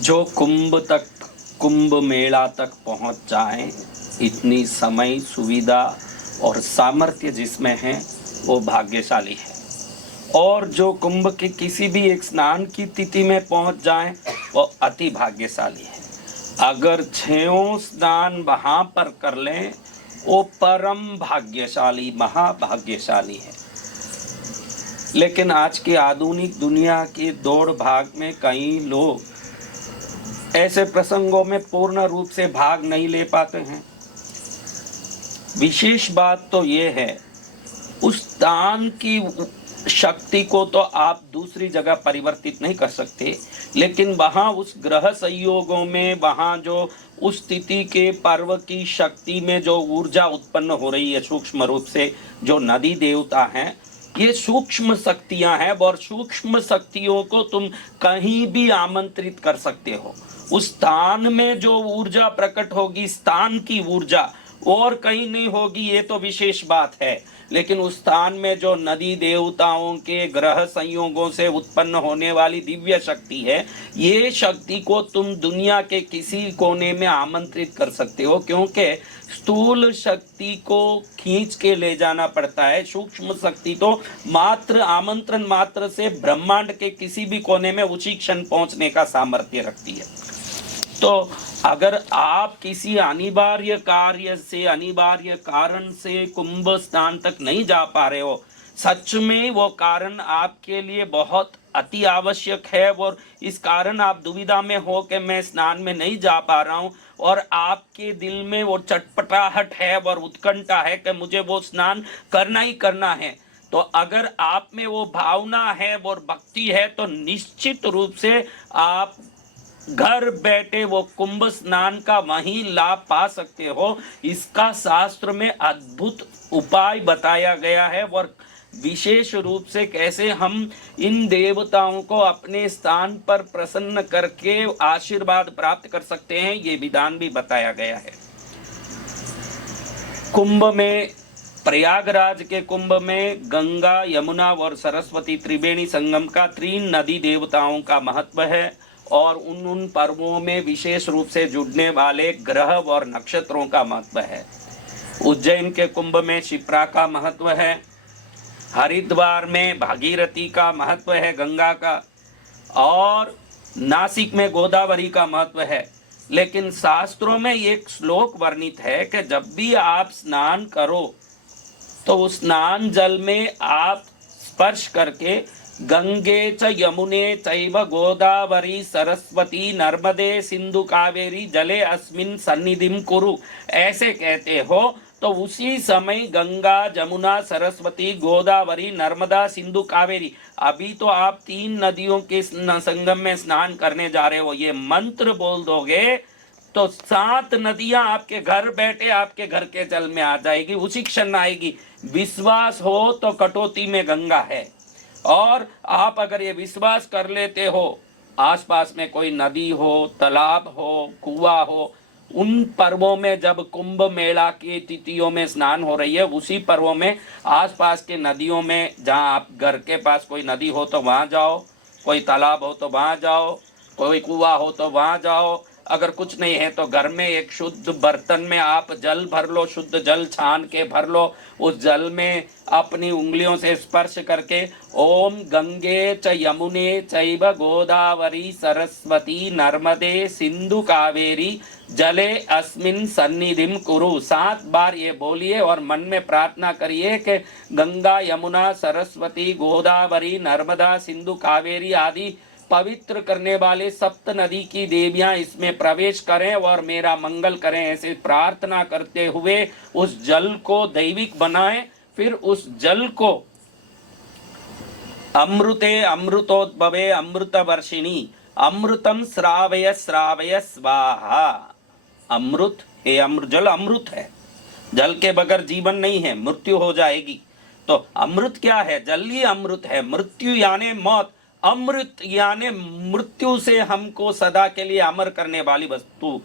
जो कुंभ मेला तक पहुंच जाए, इतनी समय, सुविधा और सामर्थ्य जिसमें है वो भाग्यशाली है। और जो कुंभ के किसी भी एक स्नान की तिथि में पहुंच जाए वो अति भाग्यशाली है। अगर 6 स्नान वहां पर कर लें वो परम भाग्यशाली, महाभाग्यशाली है। लेकिन आज की आधुनिक दुनिया की दौड़ भाग में कई लोग ऐसे प्रसंगों में पूर्ण रूप से भाग नहीं ले पाते हैं। विशेष बात तो ये है, उस दान की शक्ति को तो आप दूसरी जगह परिवर्तित नहीं कर सकते, लेकिन वहां उस ग्रह संयोगों में, वहां जो उस तिथि के पर्व की शक्ति में जो ऊर्जा उत्पन्न हो रही है सूक्ष्म रूप से, जो नदी देवता हैं, ये सूक्ष्म शक्तियां हैं और सूक्ष्म शक्तियों को तुम कहीं भी आमंत्रित कर सकते हो। उस स्थान में जो ऊर्जा प्रकट होगी, स्थान की ऊर्जा, और कहीं नहीं होगी, ये तो विशेष बात है। लेकिन उस स्थान में जो नदी देवताओं के ग्रह संयोगों से उत्पन्न होने वाली दिव्य शक्ति है, ये शक्ति को तुम दुनिया के किसी कोने में आमंत्रित कर सकते हो, क्योंकि स्थूल शक्ति को खींच के ले जाना पड़ता है। सूक्ष्म शक्ति तो मात्र आमंत्रण मात्र से ब्रह्मांड के किसी भी कोने में उसी क्षण पहुंचने का सामर्थ्य रखती है। तो अगर आप किसी अनिवार्य कार्य से, अनिवार्य कारण से कुंभ स्नान तक नहीं जा पा रहे हो, सच में वो कारण आपके लिए बहुत अति आवश्यक है, और इस कारण आप दुविधा में हो कि मैं स्नान में नहीं जा पा रहा हूं, और आपके दिल में वो चटपटाहट है और उत्कंठा है कि मुझे वो स्नान करना ही करना है, तो अगर आप में वो भावना है और भक्ति है, तो निश्चित रूप से आप घर बैठे वो कुंभ स्नान का वहीं लाभ पा सकते हो। इसका शास्त्र में अद्भुत उपाय बताया गया है, और विशेष रूप से कैसे हम इन देवताओं को अपने स्थान पर प्रसन्न करके आशीर्वाद प्राप्त कर सकते हैं, ये विधान भी बताया गया है। कुंभ में, प्रयागराज के कुंभ में गंगा, यमुना और सरस्वती त्रिवेणी संगम का, 3 नदी देवताओं का महत्व है, और उन पर्वों में विशेष रूप से जुड़ने वाले ग्रह और नक्षत्रों का महत्व है। उज्जैन के कुंभ में शिप्रा का महत्व है, हरिद्वार में भागीरथी का महत्व है, गंगा का, और नासिक में गोदावरी का महत्व है। लेकिन शास्त्रों में एक श्लोक वर्णित है कि जब भी आप स्नान करो तो उस स्नान जल में आप स्पर्श करके गंगे च यमुने चैव गोदावरी सरस्वती नर्मदे सिंधु कावेरी जले अस्मिन् सन्निधिं कुरु, ऐसे कहते हो, तो उसी समय गंगा, जमुना, सरस्वती, गोदावरी, नर्मदा, सिंधु, कावेरी, अभी तो आप 3 नदियों के संगम में स्नान करने जा रहे हो, ये मंत्र बोल दोगे तो 7 नदियां आपके घर बैठे आपके घर के जल में आ जाएगी, उसी क्षण आएगी। विश्वास हो तो कटौती में गंगा है, और आप अगर ये विश्वास कर लेते हो, आसपास में कोई नदी हो, तालाब हो, कुआं हो, उन पर्वों में जब कुंभ मेला की तिथियों में स्नान हो रही है, उसी पर्वों में आसपास के नदियों में, जहां आप घर के पास कोई नदी हो तो वहां जाओ, कोई तालाब हो तो वहां जाओ, कोई कुआं हो तो वहां जाओ, अगर कुछ नहीं है तो घर में एक शुद्ध बर्तन में आप जल भर लो, शुद्ध जल छान के भर लो, उस जल में अपनी उंगलियों से स्पर्श करके ओम गंगे च यमुने चैव गोदावरी सरस्वती नर्मदे सिंधु कावेरी जले अस्मिन् सन्निधिं कुरु, 7 बार ये बोलिए और मन में प्रार्थना करिए कि गंगा, यमुना, सरस्वती, गोदावरी, नर्मदा, सिंधु, कावेरी आदि पवित्र करने वाले 7 नदी की देवियां इसमें प्रवेश करें और मेरा मंगल करें। ऐसे प्रार्थना करते हुए उस जल को दैविक बनाएं, फिर उस जल को अमृते अमृतोद्भवे अमृतवर्षिणी अमृतम श्रावय श्रावय स्वाहा। अमृत, हे अमृत, जल अमृत है, जल के बगैर जीवन नहीं है, मृत्यु हो जाएगी। तो अमृत क्या है? जल ही अमृत है। मृत्यु यानी मौत, अमृत यानी मृत्यु से हमको सदा के लिए अमर करने वाली वस्तु।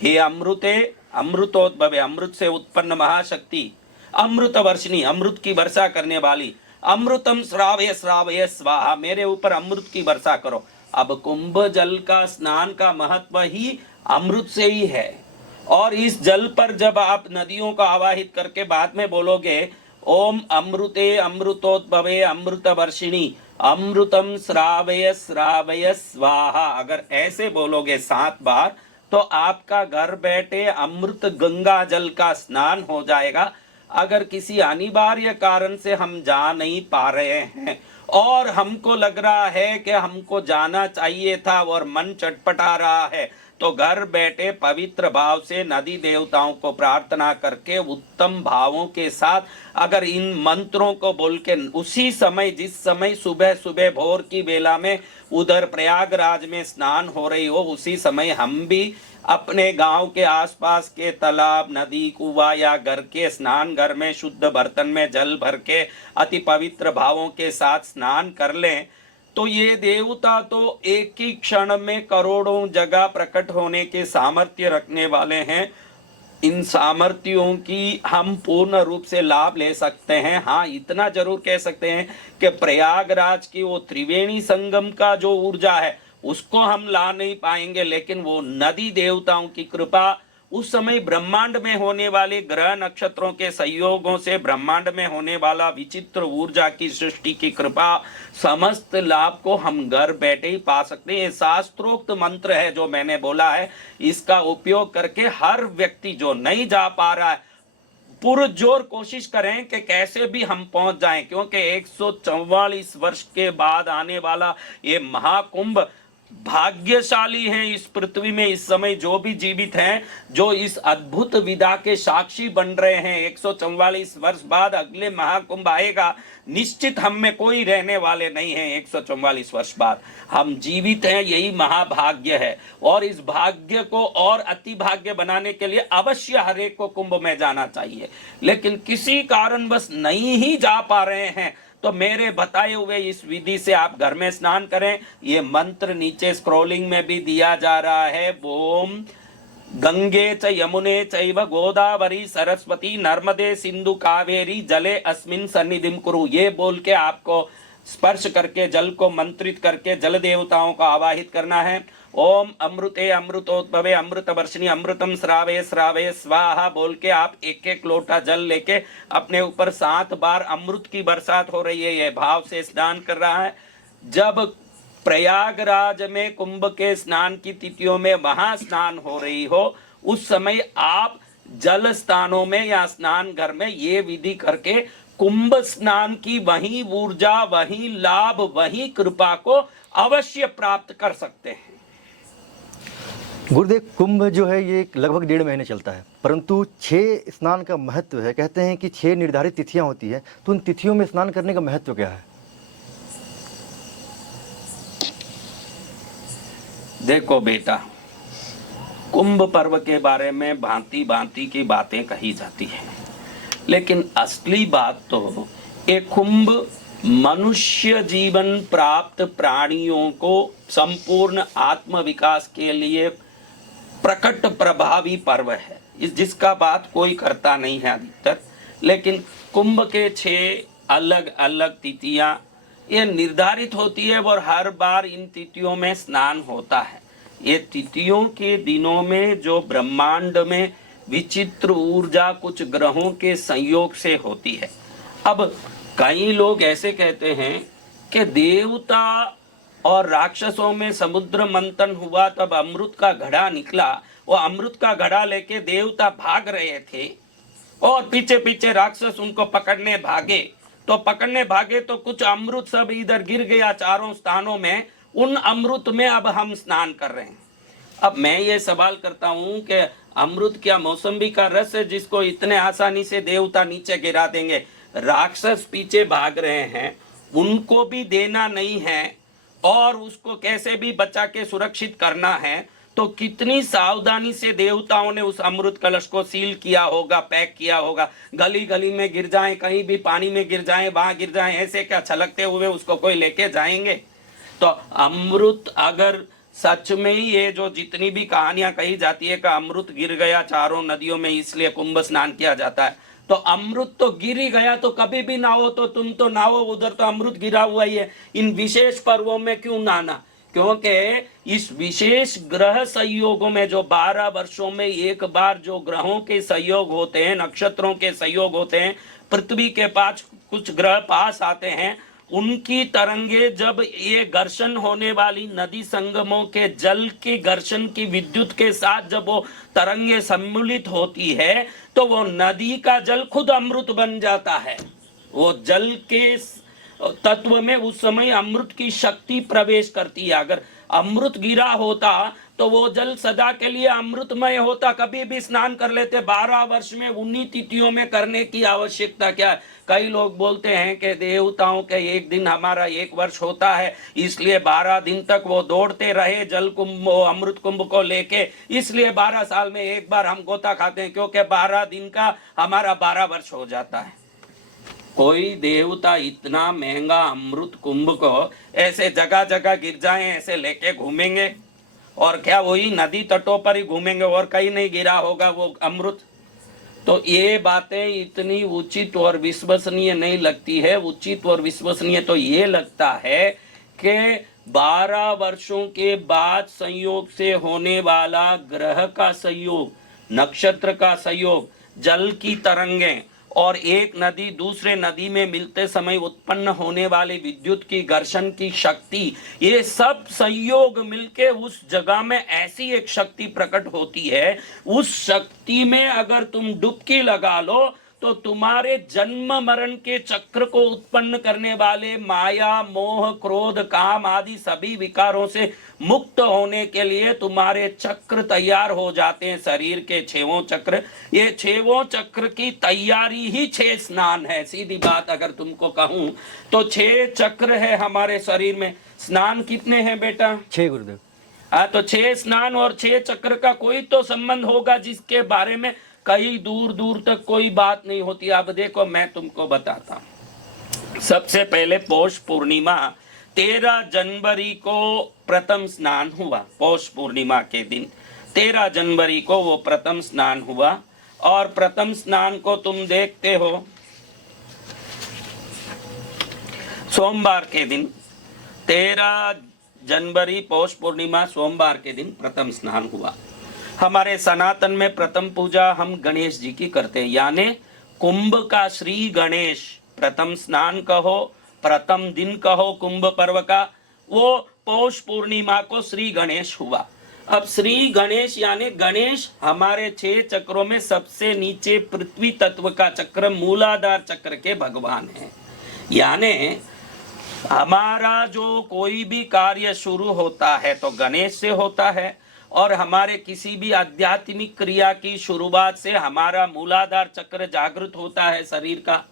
हे अमृते अमृतोद्भवे, अमृत से उत्पन्न महाशक्ति, अमृत वर्षिणी, अमृत की वर्षा करने वाली, अमृतम श्रावय श्रावय स्वाहा, मेरे ऊपर अमृत की वर्षा करो। अब कुंभ जल का स्नान का महत्व ही अमृत से ही है। और इस जल पर जब आप नदियों को आवाहित करके बाद में बोलोगे ओम अमृते अमृतोद्भवे अमृत वर्षिणी अमृतम श्रावय श्रावय स्वाहा, अगर ऐसे बोलोगे 7 बार तो आपका घर बैठे अमृत गंगा जल का स्नान हो जाएगा। अगर किसी अनिवार्य कारण से हम जा नहीं पा रहे हैं और हमको लग रहा है कि हमको जाना चाहिए था और मन चटपटा रहा है, तो घर बैठे पवित्र भाव से नदी देवताओं को प्रार्थना करके उत्तम भावों के साथ अगर इन मंत्रों को बोल के उसी समय, जिस समय सुबह सुबह भोर की बेला में उधर प्रयागराज में स्नान हो रही हो, उसी समय हम भी अपने गांव के आसपास के तालाब, नदी, कुआं या घर के स्नान घर में शुद्ध बर्तन में जल भर के अति पवित्र भावों के साथ स्नान कर लें, तो ये देवता तो एक ही क्षण में करोड़ों जगह प्रकट होने के सामर्थ्य रखने वाले हैं। इन सामर्थ्यों की हम पूर्ण रूप से लाभ ले सकते हैं। हाँ, इतना जरूर कह सकते हैं कि प्रयागराज की वो त्रिवेणी संगम का जो ऊर्जा है उसको हम ला नहीं पाएंगे, लेकिन वो नदी देवताओं की कृपा, उस समय ब्रह्मांड में होने वाले ग्रह नक्षत्रों के संयोगों से ब्रह्मांड में होने वाला विचित्र ऊर्जा की सृष्टि की कृपा, समस्त लाभ को हम घर बैठे ही पा सकते हैं। ये शास्त्रोक्त मंत्र है जो मैंने बोला है, इसका उपयोग करके हर व्यक्ति जो नहीं जा पा रहा है पुरजोर कोशिश करें कि कैसे भी हम पहुंच जाएं, क्योंकि 144 वर्ष के बाद आने वाला ये महाकुंभ, भाग्यशाली हैं इस पृथ्वी में इस समय जो भी जीवित हैं, जो इस अद्भुत विदा के साक्षी बन रहे हैं। 144 वर्ष बाद अगले महाकुंभ आएगा, निश्चित हम में कोई रहने वाले नहीं है। 144 वर्ष बाद हम जीवित हैं, यही महाभाग्य है। और इस भाग्य को और अति भाग्य बनाने के लिए अवश्य हर एक को कुंभ में जाना चाहिए, लेकिन किसी कारणवश नहीं ही जा पा रहे हैं तो मेरे बताए हुए इस विधि से आप घर में स्नान करें। ये मंत्र नीचे स्क्रॉलिंग में भी दिया जा रहा है। ओम गंगे च यमुने चैव गोदावरी सरस्वती नर्मदे सिंधु कावेरी जले अस्मिन सन्निधिम कुरु, ये बोल के आपको स्पर्श करके जल को मंत्रित करके जल देवताओं को आवाहित करना है। ओम अमृते अमृतोद्भवे अमृत वर्षिणी अमृतम श्रावय श्रावय स्वाहा बोल के आप एक एक लोटा जल लेके अपने ऊपर 7 बार अमृत की बरसात हो रही है, ये भाव से स्नान कर रहा है। जब प्रयागराज में कुंभ के स्नान की तिथियों में वहां स्नान हो रही हो, उस समय आप जल स्थानों में या स्नान घर में ये विधि करके कुंभ स्नान की वही ऊर्जा, वही लाभ, वही कृपा को अवश्य प्राप्त कर सकते हैं। गुरुदेव, कुंभ जो है ये लगभग 1.5 महीने चलता है, परंतु 6 स्नान का महत्व है। कहते हैं कि 6 निर्धारित तिथियां होती है, तो उन तिथियों में स्नान करने का महत्व क्या है? देखो बेटा, कुंभ पर्व के बारे में भांति भांति की बातें कही जाती हैं, लेकिन असली बात तो एक कुंभ मनुष्य जीवन प्राप्त प्राणियों को संपूर्ण आत्म विकास के लिए प्रकट प्रभावी पर्व है, जिसका बात कोई करता नहीं है अधिकतर। लेकिन कुंभ के 6 अलग अलग तिथियां ये निर्धारित होती है और हर बार इन तिथियों में स्नान होता है। ये तिथियों के दिनों में जो ब्रह्मांड में विचित्र ऊर्जा कुछ ग्रहों के संयोग से होती है। अब कई लोग ऐसे कहते हैं कि देवता और राक्षसों में समुद्र मंथन हुआ, तब अमृत का घड़ा निकला, वो अमृत का घड़ा लेके देवता भाग रहे थे और पीछे पीछे राक्षस उनको पकड़ने भागे, तो कुछ अमृत सब इधर गिर गया चारों स्थानों में, उन अमृत में अब हम स्नान कर रहे हैं। अब मैं ये सवाल करता हूं कि अमृत क्या मौसम्बी का रस है जिसको इतने आसानी से देवता नीचे गिरा देंगे? राक्षस पीछे भाग रहे हैं, उनको भी देना नहीं है और उसको कैसे भी बचा के सुरक्षित करना है, तो कितनी सावधानी से देवताओं ने उस अमृत कलश को सील किया होगा, पैक किया होगा। गली गली में गिर जाए, कहीं भी पानी में गिर जाए, वहां गिर जाए, ऐसे क्या छलकते हुए उसको कोई लेके जाएंगे? तो अमृत अगर सच में ही ये जो जितनी भी कहानियां कही जाती है कि अमृत गिर गया चारों नदियों में इसलिए कुंभ स्नान किया जाता है, तो अमृत तो गिर ही गया, तो कभी भी नहाओ तो तुम तो नहाओ, उधर तो अमृत गिरा हुआ ही है। इन विशेष पर्वों में क्यों नहाना? क्योंकि इस विशेष ग्रह संयोगों में जो 12 वर्षों में एक बार जो ग्रहों के संयोग होते हैं, नक्षत्रों के संयोग होते हैं, पृथ्वी के पास कुछ ग्रह पास आते हैं, उनकी तरंगे जब ये घर्षण होने वाली नदी संगमों के जल की घर्षण की विद्युत के साथ जब वो तरंगे सम्मिलित होती है तो वो नदी का जल खुद अमृत बन जाता है। वो जल के तत्व में उस समय अमृत की शक्ति प्रवेश करती है। अगर अमृत गिरा होता तो वो जल सदा के लिए अमृतमय होता, कभी भी स्नान कर लेते। 12 वर्ष में उन्हीं तिथियों में करने की आवश्यकता क्या है? कई लोग बोलते हैं कि देवताओं के एक दिन हमारा 1 वर्ष होता है, इसलिए 12 दिन तक वो दौड़ते रहे जल कुंभ अमृत कुंभ को लेके, इसलिए 12 साल में एक बार हम गोता खाते हैं, क्योंकि 12 दिन का हमारा 12 वर्ष हो जाता है। कोई देवता इतना महंगा अमृत कुंभ को ऐसे जगह जगह गिर जाए ऐसे लेके घूमेंगे? और क्या वही नदी तटों पर ही घूमेंगे और कहीं नहीं गिरा होगा वो अमृत? तो ये बातें इतनी उचित और विश्वसनीय नहीं लगती है। उचित और विश्वसनीय तो ये लगता है कि 12 वर्षों के बाद संयोग से होने वाला ग्रह का संयोग, नक्षत्र का संयोग, जल की तरंगें और एक नदी दूसरे नदी में मिलते समय उत्पन्न होने वाले विद्युत की घर्षण की शक्ति, ये सब संयोग मिलके उस जगह में ऐसी एक शक्ति प्रकट होती है। उस शक्ति में अगर तुम डुबकी लगा लो तो तुम्हारे जन्म मरण के चक्र को उत्पन्न करने वाले माया, मोह, क्रोध, काम आदि सभी विकारों से मुक्त होने के लिए तुम्हारे चक्र तैयार हो जाते हैं। शरीर के 6 चक्र, ये 6 चक्र की तैयारी ही 6 स्नान है। सीधी बात अगर तुमको कहूं तो 6 चक्र है हमारे शरीर में। स्नान कितने हैं बेटा? 6 गुरुदेव। तो 6 स्नान और 6 चक्र का कोई तो संबंध होगा जिसके बारे में कई दूर दूर तक कोई बात नहीं होती। अब देखो मैं तुमको बताता हूं। सबसे पहले पौष पूर्णिमा 13 जनवरी को प्रथम स्नान हुआ। पौष पूर्णिमा के दिन 13 जनवरी को वो प्रथम स्नान हुआ। और प्रथम स्नान को तुम देखते हो सोमवार के दिन, 13 जनवरी पौष पूर्णिमा सोमवार के दिन प्रथम स्नान हुआ। हमारे सनातन में प्रथम पूजा हम गणेश जी की करते हैं, यानी कुंभ का श्री गणेश प्रथम स्नान कहो, प्रथम दिन कहो कुंभ पर्व का, वो पौष पूर्णिमा को श्री गणेश हुआ। अब श्री गणेश यानी गणेश हमारे 6 चक्रों में सबसे नीचे पृथ्वी तत्व का चक्र, मूलाधार चक्र के भगवान है। यानी हमारा जो कोई भी कार्य शुरू होता है तो गणेश से होता है, और हमारे किसी भी आध्यात्मिक क्रिया की शुरुआत से हमारा मूलाधार चक्र जागृत होता है शरीर का।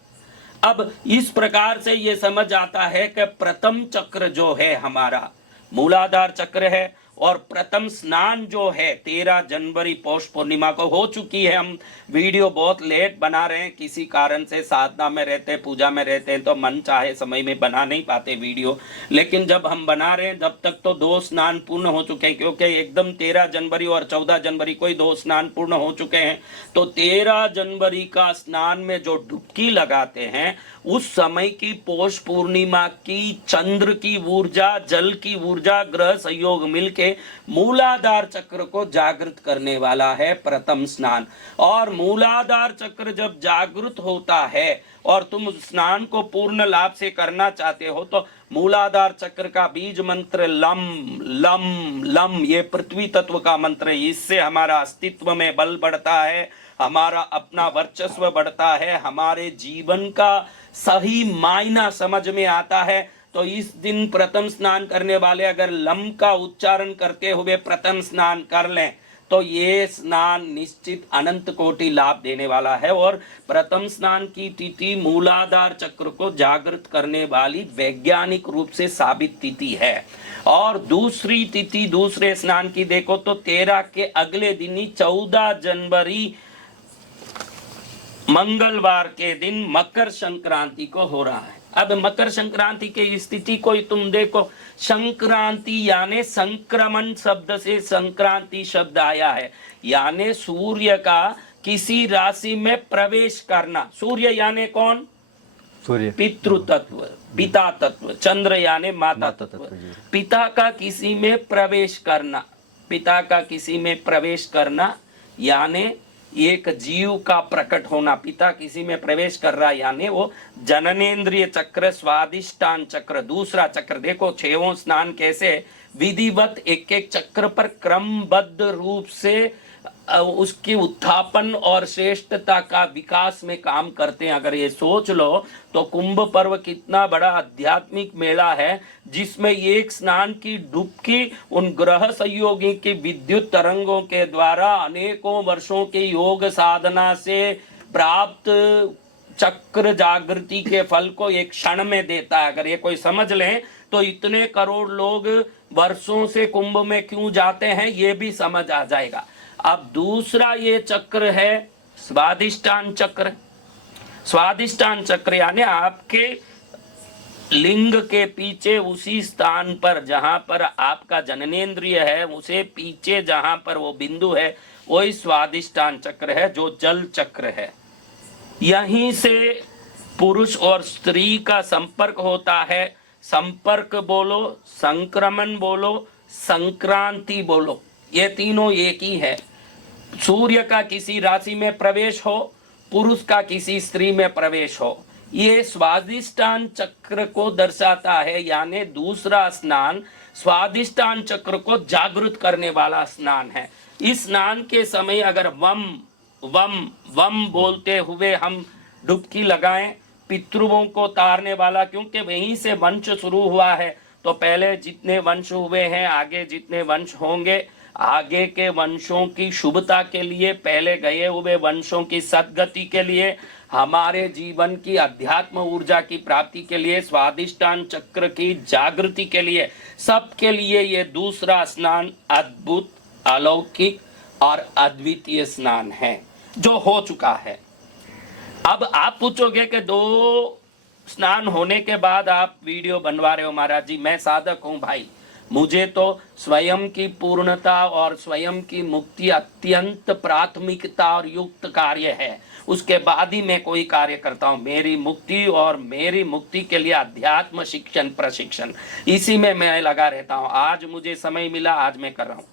अब इस प्रकार से ये समझ आता है कि प्रथम चक्र जो है हमारा मूलाधार चक्र है, और प्रथम स्नान जो है 13 जनवरी पौष पूर्णिमा को हो चुकी है। हम वीडियो बहुत लेट बना रहे हैं, किसी कारण से साधना में रहते हैं, पूजा में रहते हैं, तो मन चाहे समय में बना नहीं पाते वीडियो। लेकिन जब हम बना रहे हैं जब तक तो 2 स्नान पूर्ण हो चुके हैं, क्योंकि एकदम 13 जनवरी और 14 जनवरी को ही 2 स्नान पूर्ण हो चुके हैं। तो 13 जनवरी का स्नान में जो डुबकी लगाते हैं उस समय की पौष पूर्णिमा की चंद्र की ऊर्जा, जल की ऊर्जा, ग्रह संयोग मिलके मूलाधार चक्र को जागृत करने वाला है प्रथम स्नान। और मूलाधार चक्र जब जागृत होता है और तुम स्नान को पूर्ण लाभ से करना चाहते हो तो मूलाधार चक्र का बीज मंत्र लम लम लम, ये पृथ्वी तत्व का मंत्र है। इससे हमारा अस्तित्व में बल बढ़ता है, हमारा अपना वर्चस्व बढ़ता है, हमारे जीवन का सही मायना समझ में आता है। तो इस दिन प्रथम स्नान करने वाले अगर लम का उच्चारण करते हुए प्रथम स्नान कर लें तो ये स्नान निश्चित अनंत कोटि लाभ देने वाला है। और प्रथम स्नान की तिथि मूलाधार चक्र को जागृत करने वाली वैज्ञानिक रूप से साबित तिथि है। और दूसरी तिथि दूसरे स्नान की देखो तो 13 के अगले दिन ही 14 जनवरी मंगलवार के दिन मकर संक्रांति को हो रहा है। अब मकर संक्रांति के स्थिति को तुम देखो, संक्रांति यानी संक्रमण शब्द से संक्रांति शब्द आया है, यानी सूर्य का किसी राशि में प्रवेश करना। सूर्य यानी कौन? सूर्य, पितृ तत्व, पिता तत्व, चंद्र यानी माता माता तत्व। तत्व, जी। पिता का किसी में प्रवेश करना, पिता का किसी में प्रवेश करना यानी एक जीव का प्रकट होना। पिता किसी में प्रवेश कर रहा यानी वो जननेन्द्रिय चक्र, स्वादिष्टान चक्र, दूसरा चक्र। देखो छेवों स्नान कैसे विधिवत एक एक चक्र पर क्रमबद्ध रूप से उसकी उत्थापन और श्रेष्ठता का विकास में काम करते हैं। अगर ये सोच लो तो कुंभ पर्व कितना बड़ा आध्यात्मिक मेला है, जिसमें एक स्नान की डुबकी उन ग्रह संयोगी की विद्युत तरंगों के द्वारा अनेकों वर्षों के योग साधना से प्राप्त चक्र जागृति के फल को एक क्षण में देता है। अगर ये कोई समझ ले तो इतने करोड़ लोग वर्षों से कुंभ में क्यों जाते हैं ये भी समझ आ जाएगा। अब दूसरा ये चक्र है स्वादिष्टान चक्र। स्वादिष्टान चक्र यानी आपके लिंग के पीछे उसी स्थान पर जहां पर आपका जननेंद्रिय है, उसे पीछे जहां पर वो बिंदु है, वही स्वादिष्टान चक्र है, जो जल चक्र है। यहीं से पुरुष और स्त्री का संपर्क होता है। संपर्क बोलो, संक्रमण बोलो, संक्रांति बोलो, ये तीनों एक ही है। सूर्य का किसी राशि में प्रवेश हो, पुरुष का किसी स्त्री में प्रवेश हो, ये स्वादिष्टान चक्र को दर्शाता है। यानी दूसरा स्नान स्वादिष्टान चक्र को जागृत करने वाला स्नान है। इस स्नान के समय अगर वम वम वम बोलते हुए हम डुबकी लगाएं, पितृओं को तारने वाला, क्योंकि वहीं से वंश शुरू हुआ है, तो पहले जितने वंश हुए हैं, आगे जितने वंश होंगे, आगे के वंशों की शुभता के लिए, पहले गए हुए वंशों की सद्गति के लिए, हमारे जीवन की अध्यात्म ऊर्जा की प्राप्ति के लिए, स्वादिष्टान चक्र की जागृति के लिए, सबके लिए ये दूसरा स्नान अद्भुत, अलौकिक और अद्वितीय स्नान है जो हो चुका है। अब आप पूछोगे कि 2 स्नान होने के बाद आप वीडियो बनवा रहे हो महाराज जी। मैं साधक हूं भाई, मुझे तो स्वयं की पूर्णता और स्वयं की मुक्ति अत्यंत प्राथमिकता और युक्त कार्य है, उसके बाद ही मैं कोई कार्य करता हूं। मेरी मुक्ति और मेरी मुक्ति के लिए अध्यात्म शिक्षण प्रशिक्षण, इसी में मैं लगा रहता हूं। आज मुझे समय मिला, आज मैं कर रहा हूं।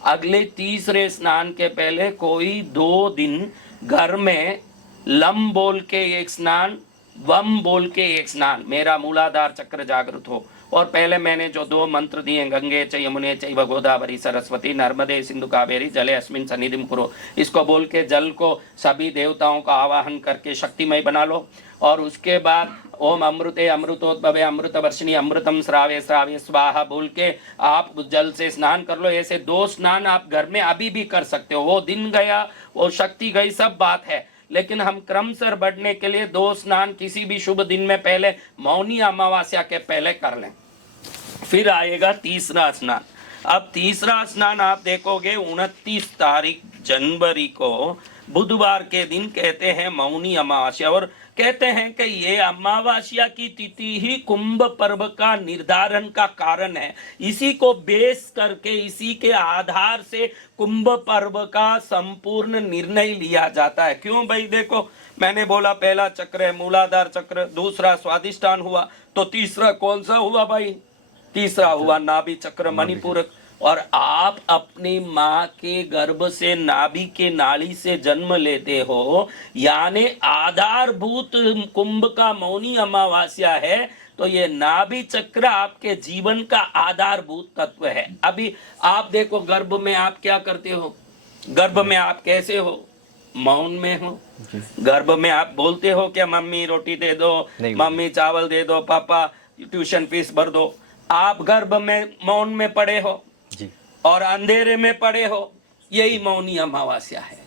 अगले तीसरे स्नान के पहले कोई 2 दिन घर में लम बोल के एक स्नान, वम बोल के एक स्नान, मेरा मूलाधार चक्र जागृत हो। और पहले मैंने जो 2 मंत्र दिए, गंगे च यमुने चैव गोदावरी सरस्वती नर्मदे सिंधु कावेरी जले अस्मिन् सन्निधिं कुरु, इसको बोल के जल को सभी देवताओं का आवाहन करके शक्तिमय बना लो। और उसके बाद ओम अमृते अमृतोद्भवे अमृत वर्षिणी अमृतम श्रावे श्रावे स्वाहा बोल के आप जल से स्नान कर लो। ऐसे 2 स्नान आप घर में अभी भी कर सकते हो। वो दिन गया, वो शक्ति गई, सब बात है, लेकिन हम क्रमशः बढ़ने के लिए 2 स्नान किसी भी शुभ दिन में पहले मौनी अमावस्या के पहले कर लें। फिर आएगा तीसरा स्नान। अब तीसरा स्नान आप देखोगे 29 तारीख जनवरी को बुधवार के दिन कहते हैं मौनी अमावस्या, और कहते हैं कि ये अमावस्या की तिथि ही कुंभ पर्व का निर्धारण का कारण है। इसी को बेस करके, इसी के आधार से कुंभ पर्व का संपूर्ण निर्णय लिया जाता है। क्यों भाई? देखो, मैंने बोला पहला चक्र है मूलाधार चक्र, दूसरा स्वादिष्टान हुआ, तो तीसरा कौन सा हुआ भाई? तीसरा हुआ नाभि चक्र, मणिपूरक। और आप अपनी माँ के गर्भ से नाभि के नाड़ी से जन्म लेते हो, यानी आधारभूत कुंभ का मौनी अमावस्या है, तो ये नाभि चक्र आपके जीवन का आधारभूत तत्व है। अभी आप देखो, गर्भ में आप क्या करते हो? गर्भ में आप कैसे हो? मौन में हो। गर्भ में आप बोलते हो क्या मम्मी रोटी दे दो, मम्मी चावल दे दो, पापा ट्यूशन फीस भर दो? आप गर्भ में मौन में पड़े हो जी, और अंधेरे में पड़े हो। यही मौनी अमावस्या है।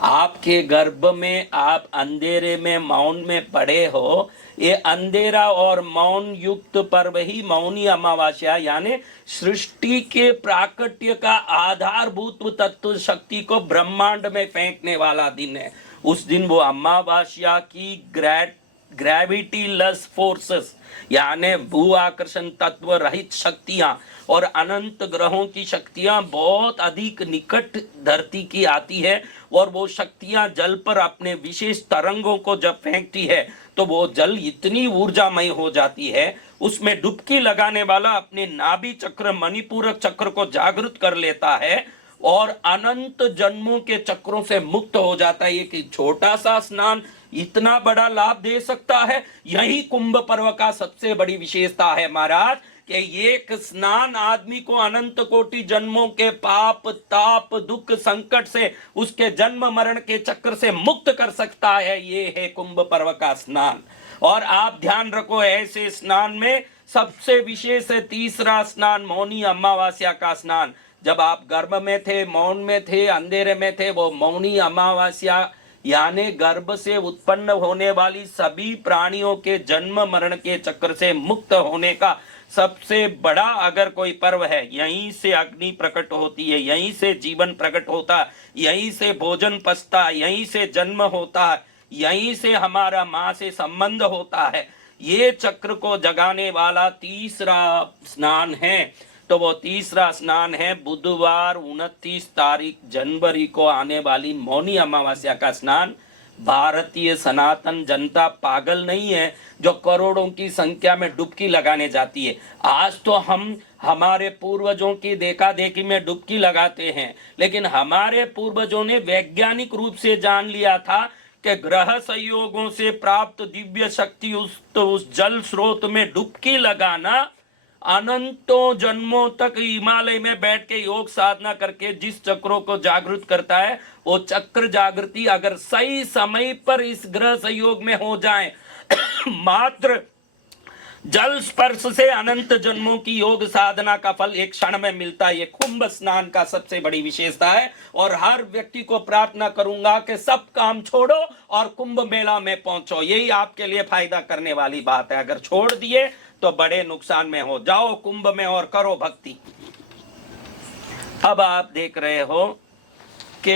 आपके गर्भ में आप अंधेरे में मौन में पड़े हो। ये अंधेरा और मौन युक्त पर्व ही मौनी अमावस्या, यानी सृष्टि के प्राकट्य का आधारभूत तत्व शक्ति को ब्रह्मांड में फेंकने वाला दिन है। उस दिन वो अमावस्या की ग्रेविटी लेस फोर्सेस यानी भू आकर्षण तत्व रहित शक्तियां और अनंत ग्रहों की शक्तियां बहुत अधिक निकट धरती की आती है और वो शक्तियां जल पर अपने विशेष तरंगों को जब फेंकती है तो वो जल इतनी ऊर्जामय हो जाती है, उसमें डुबकी लगाने वाला अपने नाभि चक्र मणिपूरक चक्र को जागृत कर लेता है और अनंत जन्मों के चक्रों से मुक्त हो जाता है। ये कि छोटा सा स्नान इतना बड़ा लाभ दे सकता है, यही कुंभ पर्व का सबसे बड़ी विशेषता है महाराज, कि एक स्नान आदमी को अनंत कोटि जन्मों के पाप ताप दुख संकट से, उसके जन्म मरण के चक्र से मुक्त कर सकता है। ये है कुंभ पर्व का स्नान। और आप ध्यान रखो, ऐसे स्नान में सबसे विशेष है तीसरा स्नान, मौनी अमावस्या का स्नान। जब आप गर्भ में थे, मौन में थे, अंधेरे में थे, वो मौनी अमावस्या यानी गर्भ से उत्पन्न होने वाली सभी प्राणियों के जन्म मरण के चक्र से मुक्त होने का सबसे बड़ा अगर कोई पर्व है। यहीं से अग्नि प्रकट होती है, यहीं से जीवन प्रकट होता है, यहीं से भोजन पचता है, यहीं से जन्म होता है, यहीं से हमारा माँ से संबंध होता है। ये चक्र को जगाने वाला तीसरा स्नान है। तो वो तीसरा स्नान है बुधवार 29 तारीख जनवरी को आने वाली मौनी अमावस्या का स्नान। भारतीय सनातन जनता पागल नहीं है जो करोड़ों की संख्या में डुबकी लगाने जाती है। आज तो हम हमारे पूर्वजों की देखा देखी में डुबकी लगाते हैं, लेकिन हमारे पूर्वजों ने वैज्ञानिक रूप से जान लिया था कि ग्रह संयोगों से प्राप्त दिव्य शक्ति उस जल स्रोत में डुबकी लगाना अनंतों जन्मों तक हिमालय में बैठ के योग साधना करके जिस चक्रों को जागृत करता है, वो चक्र जागृति अगर सही समय पर इस ग्रह संयोग में हो जाए मात्र जल स्पर्श से अनंत जन्मों की योग साधना का फल एक क्षण में मिलता है। ये कुंभ स्नान का सबसे बड़ी विशेषता है। और हर व्यक्ति को प्रार्थना करूंगा कि सब काम छोड़ो और कुंभ मेला में पहुंचो, यही आपके लिए फायदा करने वाली बात है। अगर छोड़ दिए तो बड़े नुकसान में हो। जाओ कुंभ में और करो भक्ति। अब आप देख रहे हो कि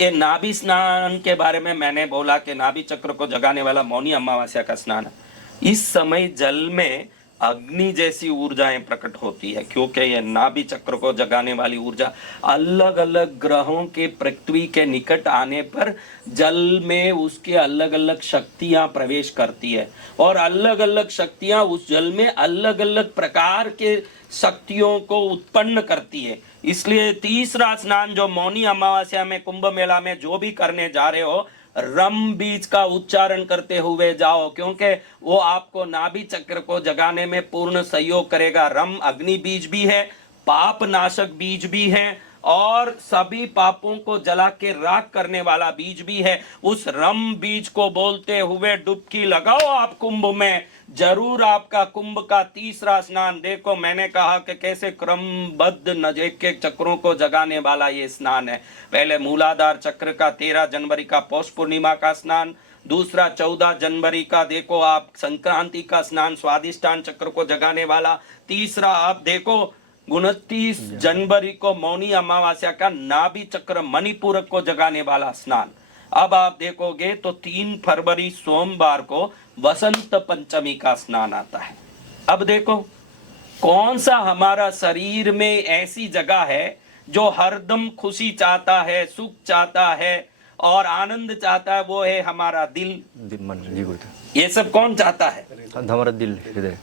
ये नाभि स्नान के बारे में मैंने बोला कि नाभि चक्र को जगाने वाला मौनी अमावस्या का स्नान है। इस समय जल में अग्नि जैसी ऊर्जाएं प्रकट होती है, क्योंकि ये नाभि चक्र को जगाने वाली ऊर्जा अलग अलग ग्रहों के पृथ्वी के निकट आने पर जल में उसके अलग अलग शक्तियां प्रवेश करती है और अलग अलग शक्तियां उस जल में अलग अलग प्रकार के शक्तियों को उत्पन्न करती है। इसलिए तीसरा स्नान जो मौनी अमावस्या में कुंभ मेला में जो भी करने जा रहे हो, रम बीज का उच्चारण करते हुए जाओ, क्योंकि वो आपको नाभि चक्र को जगाने में पूर्ण सहयोग करेगा। रम अग्नि बीज भी है, पाप नाशक बीज भी है और सभी पापों को जला के राख करने वाला बीज भी है। उस रम बीज को बोलते हुए डुबकी लगाओ आप कुंभ में। जरूर आपका कुंभ का तीसरा स्नान, देखो मैंने कहा कि कैसे क्रमबद्ध एक एक चक्रों को जगाने वाला ये स्नान है। पहले मूलाधार चक्र का 13 जनवरी का पौष पूर्णिमा का स्नान, दूसरा 14 जनवरी का देखो आप संक्रांति का स्नान स्वादिष्टान चक्र को जगाने वाला, तीसरा आप देखो 29 जनवरी को मौनी अमावस्या का नाभि चक्र मणिपूरक को जगाने वाला स्नान। अब आप देखोगे तो 3 फरवरी सोमवार को वसंत पंचमी का स्नान आता है। अब देखो कौन सा हमारा शरीर में ऐसी जगह है जो हरदम खुशी चाहता है, सुख चाहता है और आनंद चाहता है, वो है हमारा दिल, मन। जी गुरु। ये सब कौन चाहता है? हमारा दिल, हृदय।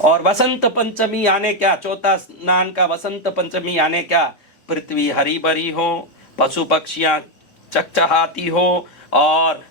और वसंत पंचमी यानी क्या? चौथा स्नान का वसंत पंचमी यानी क्या? पृथ्वी हरी भरी हो, पशु पक्षियां चकचहाती हो और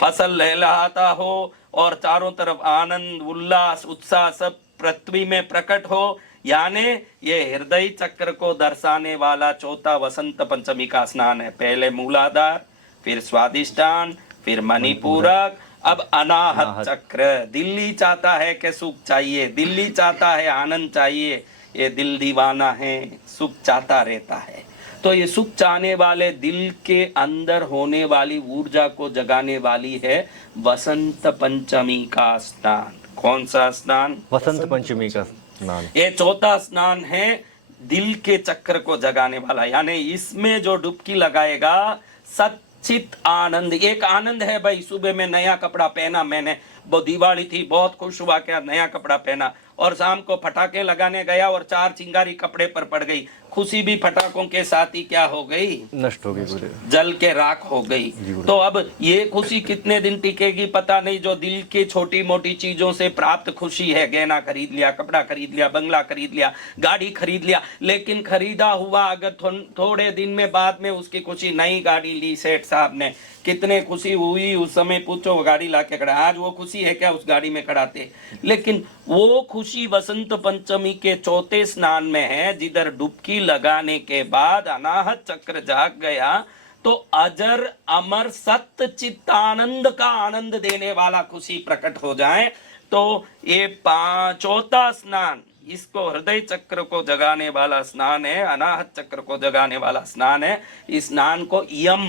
फसल लहलहाता हो और चारों तरफ आनंद उल्लास उत्साह सब पृथ्वी में प्रकट हो, यानी ये हृदय चक्र को दर्शाने वाला चौथा वसंत पंचमी का स्नान है। पहले मूलाधार, फिर स्वादिष्टान, फिर मणिपूरक, अब अनाहत चक्र। दिल्ली चाहता है कि सुख चाहिए, दिल्ली चाहता है आनंद चाहिए, ये दिल दीवाना है, सुख चाहता रहता है। तो ये सुख चाहने वाले दिल के अंदर होने वाली ऊर्जा को जगाने वाली है वसंत पंचमी का स्नान। कौन सा स्नान? वसंत पंचमी का स्नान। ये चौथा स्नान है दिल के चक्र को जगाने वाला, यानी इसमें जो डुबकी लगाएगा सच्चित आनंद, एक आनंद है भाई, सुबह में नया कपड़ा पहना मैंने, वो दिवाली थी, बहुत खुश हुआ, क्या नया कपड़ा पहना, और शाम को पटाखे लगाने गया और 4 चिंगारी कपड़े पर पड़ गई। खुशी भी पटाखों के साथ ही क्या हो गई, नष्ट हो गई गुरुदेव। जल के राख हो गई। तो अब ये खुशी कितने दिन टिकेगी पता नहीं। जो दिल की छोटी मोटी चीजों से प्राप्त खुशी है, गहना खरीद लिया, कपड़ा खरीद लिया, बंगला खरीद लिया, गाड़ी खरीद लिया, लेकिन खरीदा हुआ अगर थोड़े दिन में बाद में उसकी खुशी, नई गाड़ी ली सेठ साहब ने, कितने खुशी हुई उस समय, पूछो वो गाड़ी लाके खड़ा, आज वो खुशी है क्या उस गाड़ी में खड़ाते। लेकिन वो खुशी वसंत पंचमी के चौथे स्नान में है, जिधर डुबकी लगाने के बाद अनाहत चक्र जाग गया तो अजर अमर सत्य चित्त आनंद का आनंद देने वाला खुशी प्रकट हो जाए। तो ये चौथा स्नान, इसको हृदय चक्र को जगाने वाला स्नान है, अनाहत चक्र को जगाने वाला स्नान है। इस स्नान को यम,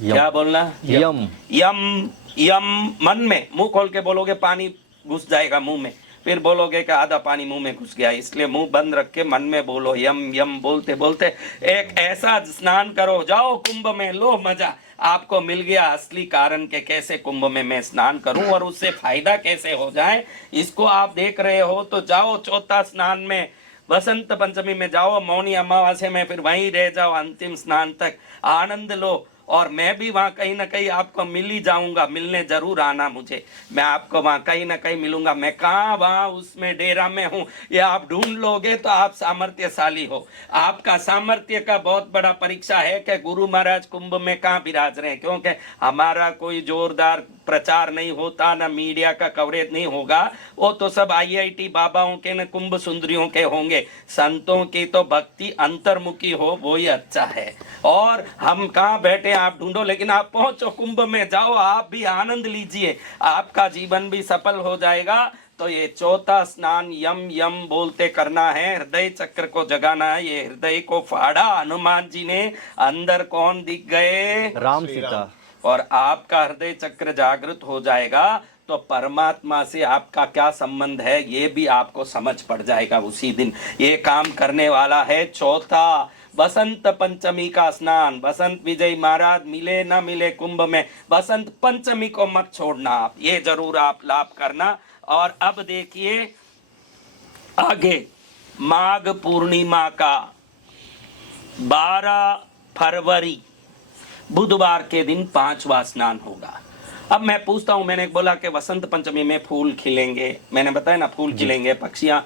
क्या बोलना, यम यम, यम मन में, मुंह खोल के बोलोगे पानी घुस जाएगा मुंह में, फिर बोलोगे कि आधा पानी मुंह में घुस गया, इसलिए मुंह बंद रख के मन में बोलो यम यम बोलते बोलते एक ऐसा स्नान करो, जाओ कुंभ में, लो मजा, आपको मिल गया असली कारण के कैसे कुंभ में मैं स्नान करूं और उससे फायदा कैसे हो जाए, इसको आप देख रहे हो। तो जाओ चौथा स्नान में, बसंत पंचमी में जाओ, मौनी अमावस्या में फिर वहीं रह जाओ, अंतिम स्नान तक आनंद लो। और मैं भी वहां कहीं ना कहीं आपको मिल ही जाऊंगा, मिलने जरूर आना मुझे, मैं आपको वहां कहीं ना कहीं मिलूंगा। मैं कहाँ वहां उसमें डेरा में हूँ, ये आप ढूंढ लोगे तो आप सामर्थ्यशाली हो। आपका सामर्थ्य का बहुत बड़ा परीक्षा है कि गुरु महाराज कुंभ में कहाँ विराज रहे हैं, क्योंकि हमारा कोई जोरदार प्रचार नहीं होता, ना मीडिया का कवरेज नहीं होगा, वो तो सब IIT बाबाओं के न कुंभ सुंदरियों के होंगे। संतों की तो भक्ति अंतर्मुखी हो, वो ही अच्छा है। और हम कहाँ बैठे, आप ढूंढो, लेकिन आप पहुंचो कुंभ में, जाओ, आप भी आनंद लीजिए, आपका जीवन भी सफल हो जाएगा। तो ये चौथा स्नान यम यम बोलते करना है, हृदय चक्र को जगाना है। ये हृदय को फाड़ा हनुमान जी ने, अंदर कौन दिख गए, राम सीता, और आपका हृदय चक्र जागृत हो जाएगा तो परमात्मा से आपका क्या संबंध है ये भी आपको समझ पड़ जाएगा उसी दिन। ये काम करने वाला है चौथा बसंत पंचमी का स्नान। बसंत विजय महाराज मिले ना मिले कुंभ में, बसंत पंचमी को मत छोड़ना आप, ये जरूर आप लाभ करना। और अब देखिए आगे, माघ पूर्णिमा का 12 फरवरी बुधवार के दिन 5वां स्नान होगा। अब मैं पूछता हूं, मैंने बोला कि वसंत पंचमी में फूल खिलेंगे, मैंने बताया ना फूल खिलेंगे, पक्षियां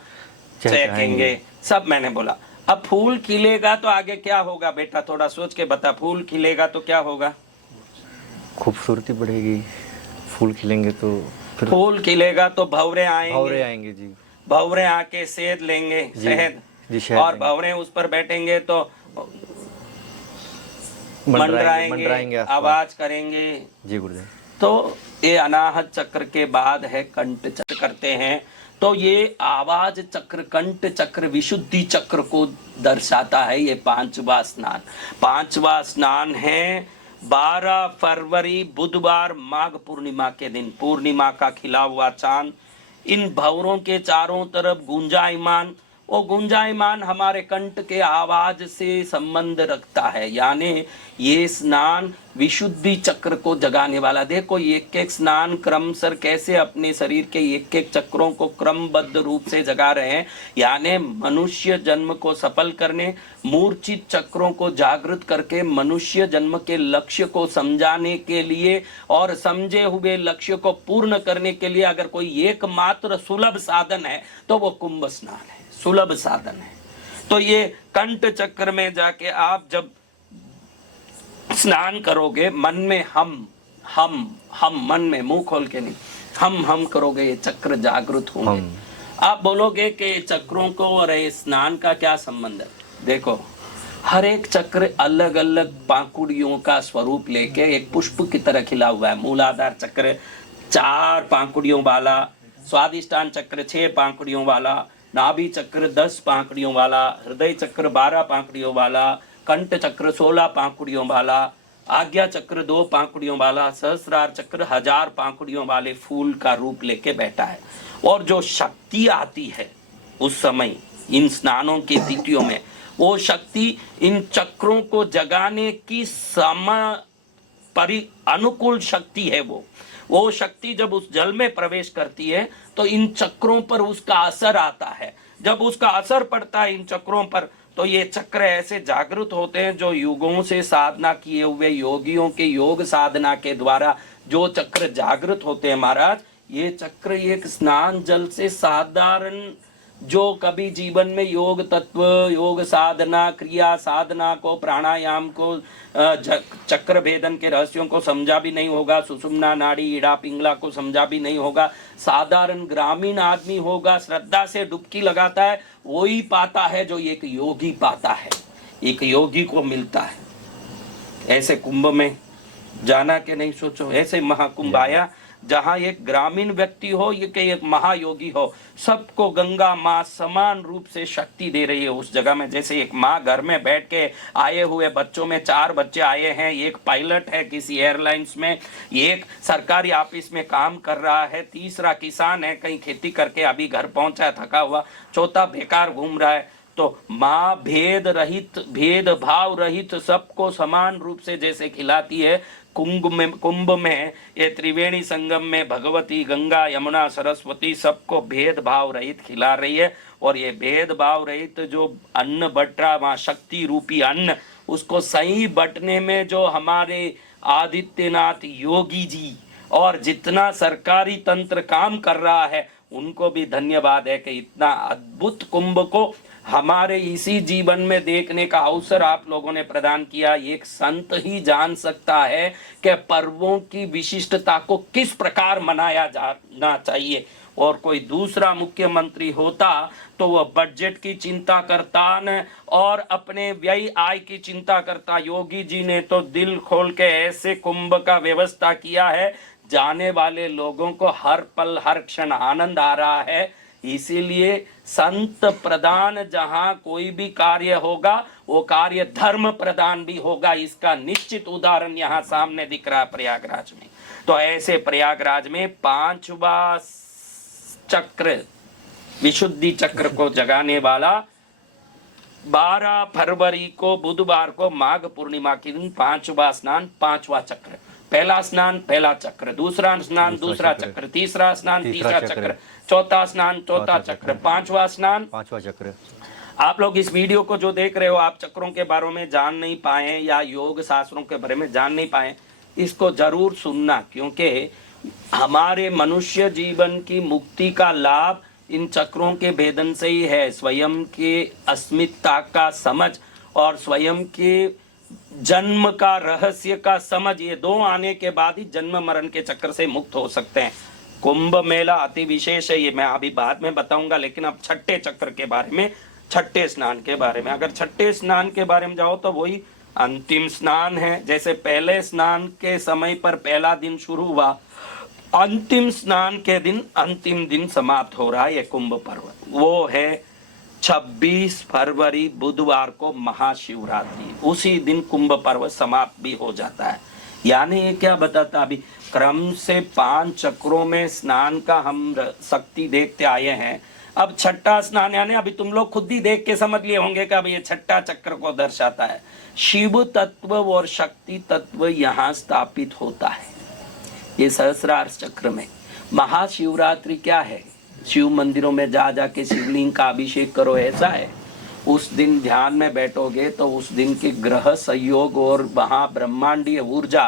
चहकेंगे, सब मैंने बोला। अब फूल खिलेगा तो आगे क्या होगा बेटा, थोड़ा सोच के बता, फूल खिलेगा तो क्या होगा, खूबसूरती बढ़ेगी, फूल खिलेंगे तो फिर फूल खिलेगा तो भंवरे भंवरे आएंगे, आएंगे जी, भंवरे आके शहद लेंगे, शहद, और भंवरे उस पर बैठेंगे तो मंडराएंगे, आवाज करेंगे जी गुरुदेव। तो ये अनाहत चक्र के बाद है कंठ चक्र करते हैं। तो ये आवाज चक्र, कंठ चक्र, विशुद्धि चक्र को दर्शाता है ये 5वां स्नान। 5वां स्नान है 12 फरवरी बुधवार माघ पूर्णिमा के दिन। पूर्णिमा का खिला हुआ चांद इन भंवरों के चारों तरफ गुंजायमान, वो गुंजायमान हमारे कंठ के आवाज से संबंध रखता है, यानी ये स्नान विशुद्धि चक्र को जगाने वाला। देखो एक एक स्नान क्रमशः कैसे अपने शरीर के एक एक चक्रों को क्रमबद्ध रूप से जगा रहे हैं, यानी मनुष्य जन्म को सफल करने, मूर्छित चक्रों को जागृत करके मनुष्य जन्म के लक्ष्य को समझाने के लिए और समझे हुए लक्ष्य को पूर्ण करने के लिए अगर कोई एकमात्र सुलभ साधन है तो वो कुंभ स्नान है, सुलभ साधन है। तो ये कंठ चक्र में जाके आप जब स्नान करोगे, मन में हम मन में, मुंह खोल के नहीं, हम करोगे, ये चक्र जागृत होंगे। आप बोलोगे कि चक्रों को और ये स्नान का क्या संबंध है। देखो हर एक चक्र अलग अलग पांखुड़ियों का स्वरूप लेके एक पुष्प की तरह खिला हुआ है। मूलाधार चक्र 4 पांखुड़ियों वाला, स्वादिष्टान चक्र 6 पांखुड़ियों वाला, नाभि चक्र 10 पांखुड़ियों वाला, हृदय चक्र 12 पांखुड़ियों वाला, कंठ चक्र 16 पांखुड़ियों वाला, आज्ञा चक्र 2 पांखुड़ियों वाला, सहस्रार चक्र 1000 पांखुड़ियों वाले फूल का रूप लेके बैठा है। और जो शक्ति आती है उस समय इन स्नानों की तिथियों में, वो शक्ति इन चक्रों को जगाने की अनुकूल शक्ति है। वो शक्ति जब उस जल में प्रवेश करती है तो इन चक्रों पर उसका असर आता है। जब उसका असर पड़ता है इन चक्रों पर तो ये चक्र ऐसे जागृत होते हैं, जो युगों से साधना किए हुए योगियों के योग साधना के द्वारा जो चक्र जागृत होते हैं महाराज, ये चक्र एक स्नान जल से साधारण जो कभी जीवन में योग तत्व, योग साधना, क्रिया साधना को, प्राणायाम को, चक्र भेदन के रहस्यों को समझा भी नहीं होगा, सुषुम्ना नाड़ी, ईड़ा पिंगला को समझा भी नहीं होगा, साधारण ग्रामीण आदमी होगा, श्रद्धा से डुबकी लगाता है, वही पाता है जो एक योगी पाता है, एक योगी को मिलता है। ऐसे कुंभ में जाना के नहीं सोचो, ऐसे महाकुंभ आया जहां एक ग्रामीण व्यक्ति हो, ये कि एक महायोगी हो, सबको गंगा माँ समान रूप से शक्ति दे रही है उस जगह में। जैसे एक माँ घर में बैठ के आए हुए बच्चों में 4 बच्चे आए हैं, एक पायलट है किसी एयरलाइंस में, एक सरकारी ऑफिस में काम कर रहा है, तीसरा किसान है कहीं खेती करके अभी घर पहुंचा है थका हुआ, चौथा बेकार घूम रहा है। तो माँ भेद रहित, भेदभाव रहित सबको समान रूप से जैसे खिलाती है, कुंभ में ये त्रिवेणी संगम में भगवती गंगा यमुना सरस्वती सबको भेदभाव रहित खिला रही है। और ये भेदभाव रहित जो अन्न बट रहा वहाँ शक्ति रूपी अन्न, उसको सही बटने में जो हमारे आदित्यनाथ योगी जी और जितना सरकारी तंत्र काम कर रहा है उनको भी धन्यवाद है कि इतना अद्भुत कुंभ को हमारे इसी जीवन में देखने का अवसर आप लोगों ने प्रदान किया। एक संत ही जान सकता है कि पर्वों की विशिष्टता को किस प्रकार मनाया जाना चाहिए, और कोई दूसरा मुख्यमंत्री होता तो वह बजट की चिंता करता न और अपने व्यय आय की चिंता करता। योगी जी ने तो दिल खोल के ऐसे कुंभ का व्यवस्था किया है, जाने वाले लोगों को हर पल हर क्षण आनंद आ रहा है। इसीलिए संत प्रदान जहां कोई भी कार्य होगा वो कार्य धर्म प्रदान भी होगा, इसका निश्चित उदाहरण यहाँ सामने दिख रहा है प्रयागराज में। तो ऐसे प्रयागराज में 5वां चक्र, विशुद्धि चक्र को जगाने वाला 12 फरवरी को बुधवार को माघ पूर्णिमा के दिन 5वां स्नान, 5वां चक्र, पहला स्नान पहला चक्र, दूसरा स्नान दूसरा चक्र, तीसरा स्नान तीसरा चक्र, चौथा स्नान चौथा चक्र, 5वां स्नान 5वां चक्र। आप लोग इस वीडियो को जो देख रहे हो, आप चक्रों के बारे में जान नहीं पाए या योग शास्त्रों के बारे में जान नहीं पाए, इसको जरूर सुनना, क्योंकि हमारे मनुष्य जीवन की मुक्ति का लाभ इन चक्रों के भेदन से ही है। स्वयं के अस्मिता का समझ और स्वयं के जन्म का रहस्य का समझ, ये 2 आने के बाद ही जन्म मरण के चक्र से मुक्त हो सकते हैं। कुंभ मेला अति विशेष है, ये मैं अभी बाद में बताऊंगा, लेकिन अब 6ठे चक्र के बारे में, 6ठे स्नान के बारे में, अगर 6ठे स्नान के बारे में जाओ तो वही अंतिम स्नान है। जैसे पहले स्नान के समय पर पहला दिन शुरू हुआ, अंतिम स्नान के दिन अंतिम दिन समाप्त हो रहा है ये कुंभ पर्व, वो है 26 फरवरी बुधवार को महाशिवरात्रि। उसी दिन कुंभ पर्व समाप्त भी हो जाता है। यानी ये क्या बताता, अभी क्रम से 5 चक्रों में स्नान का हम शक्ति देखते आए हैं। अब 6ठा स्नान, यानी अभी तुम लोग खुद ही देख के समझ लिए होंगे कि अब ये 6ठा चक्र को दर्शाता है। शिव तत्व और शक्ति तत्व यहाँ स्थापित होता है ये सहस्रार चक्र में। महाशिवरात्रि क्या है, शिव मंदिरों में जा जाके शिवलिंग का अभिषेक करो, ऐसा है। उस दिन ध्यान में बैठोगे तो उस दिन के ग्रह संयोग और वहां ब्रह्मांडीय ऊर्जा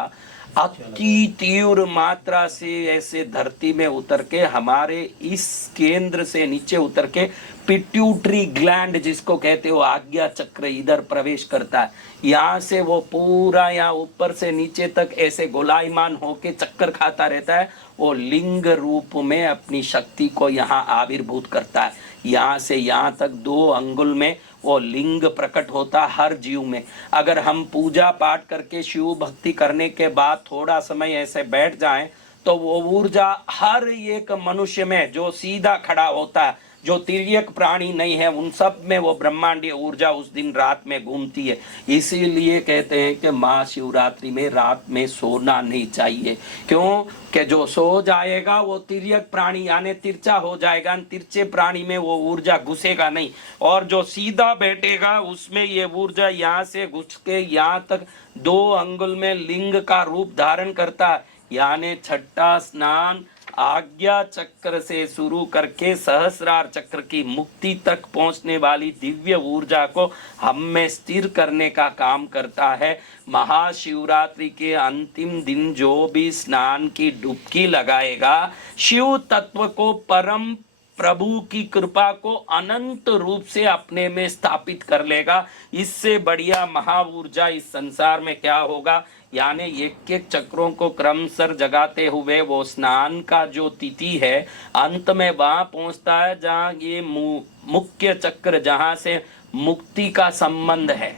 अति तीव्र मात्रा से ऐसे धरती में उतर के हमारे इस केंद्र से नीचे उतर के पिट्यूटरी ग्लैंड जिसको कहते हो आज्ञा चक्र इधर प्रवेश करता है। यहाँ से वो पूरा यहाँ ऊपर से नीचे तक ऐसे गोलायमान होके चक्कर खाता रहता है। वो लिंग रूप में अपनी शक्ति को यहाँ आविर्भूत करता है। यहाँ से यहाँ तक 2 अंगुल में वो लिंग प्रकट होता हर जीव में। अगर हम पूजा पाठ करके शिव भक्ति करने के बाद थोड़ा समय ऐसे बैठ जाएं तो वो ऊर्जा हर एक मनुष्य में जो सीधा खड़ा होता है, जो तिर्यक प्राणी नहीं है, उन सब में वो ब्रह्मांडीय ऊर्जा उस दिन रात में घूमती है। इसीलिए कहते हैं कि महाशिवरात्रि में रात में सोना नहीं चाहिए। क्यों कि जो सो जाएगा वो तिर्यक प्राणी यानी तिरछा हो जाएगा, तिरछे प्राणी में वो ऊर्जा घुसेगा नहीं, और जो सीधा बैठेगा उसमें ये ऊर्जा यहाँ से घुस के यहाँ तक 2 अंगुल में लिंग का रूप धारण करता है। यानी छठा स्नान आज्ञा चक्र से शुरू करके सहस्रार चक्र की मुक्ति तक पहुंचने वाली दिव्य ऊर्जा को हम में स्थिर करने का काम करता है। महाशिवरात्रि के अंतिम दिन जो भी स्नान की डुबकी लगाएगा, शिव तत्व को, परम प्रभु की कृपा को अनंत रूप से अपने में स्थापित कर लेगा। इससे बढ़िया महाऊर्जा इस संसार में क्या होगा। यानी एक एक चक्रों को क्रमशः जगाते हुए वो स्नान का जो तिथि है अंत में वहां पहुंचता है जहां ये मुख्य चक्र, जहां से मुक्ति का संबंध है,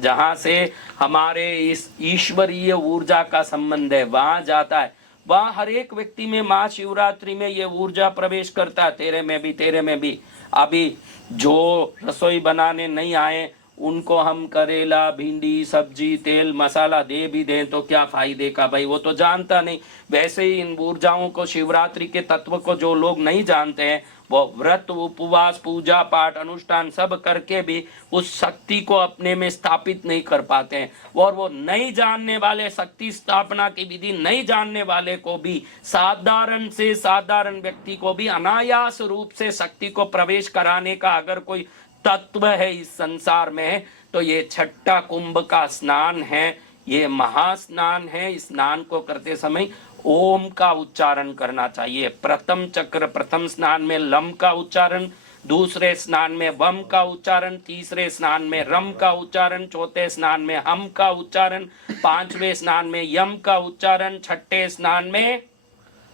जहां से हमारे इस ईश्वरीय ऊर्जा का संबंध है, वहां जाता है। वहां हर एक व्यक्ति में महाशिवरात्रि में ये ऊर्जा प्रवेश करता है, तेरे में भी, तेरे में भी। अभी जो रसोई बनाने नहीं आए उनको हम करेला, भिंडी, सब्जी, तेल, मसाला दे भी दें तो क्या फायदे का भाई, वो तो जानता नहीं। वैसे ही इन ऊर्जाओं को, शिवरात्रि के तत्व को जो लोग नहीं जानते हैं, वो व्रत, उपवास, पूजा पाठ, अनुष्ठान सब करके भी उस शक्ति को अपने में स्थापित नहीं कर पाते हैं। और वो नहीं जानने वाले, शक्ति स्थापना की विधि नहीं जानने वाले को भी, साधारण से साधारण व्यक्ति को भी अनायास रूप से शक्ति को प्रवेश कराने का अगर कोई तत्व है इस संसार में, तो ये छठा कुंभ का स्नान है, ये महास्नान है। इस स्नान को करते समय ओम का उच्चारण करना चाहिए। प्रथम चक्र, प्रथम स्नान में लम का उच्चारण, दूसरे स्नान में वम का उच्चारण, तीसरे स्नान में रम का उच्चारण, चौथे स्नान में हम का उच्चारण, पांचवें स्नान में यम का उच्चारण, छठे स्नान में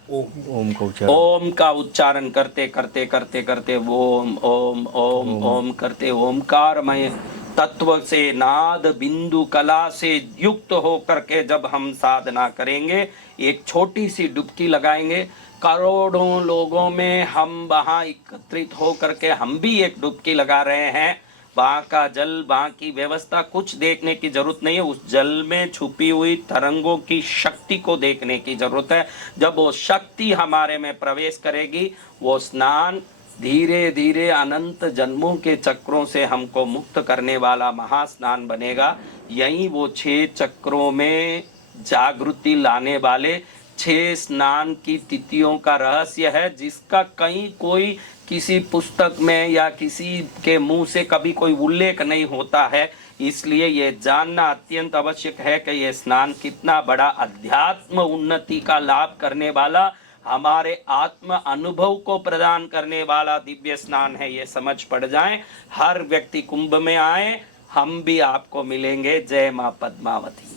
ओम का उच्चारण करते करते करते करते ओम ओम ओम ओम करते ओमकारमय तत्व से, नाद बिंदु कला से युक्त होकर के जब हम साधना करेंगे, एक छोटी सी डुबकी लगाएंगे, करोड़ों लोगों में हम वहां एकत्रित होकर के हम भी एक डुबकी लगा रहे हैं। वहां का जल, वहां की व्यवस्था कुछ देखने की जरूरत नहीं है, उस जल में छुपी हुई तरंगों की शक्ति को देखने की जरूरत है। जब वो शक्ति हमारे में प्रवेश करेगी, वो स्नान धीरे धीरे अनंत जन्मों के चक्रों से हमको मुक्त करने वाला महास्नान बनेगा। यही वो 6 चक्रों में जागृति लाने वाले 6 स्नान की तिथियों का रहस्य है, जिसका कहीं कोई किसी पुस्तक में या किसी के मुंह से कभी कोई उल्लेख नहीं होता है। इसलिए ये जानना अत्यंत आवश्यक है कि ये स्नान कितना बड़ा अध्यात्म उन्नति का लाभ करने वाला, हमारे आत्म अनुभव को प्रदान करने वाला दिव्य स्नान है। ये समझ पड़ जाए, हर व्यक्ति कुंभ में आए, हम भी आपको मिलेंगे। जय मां पद्मावती।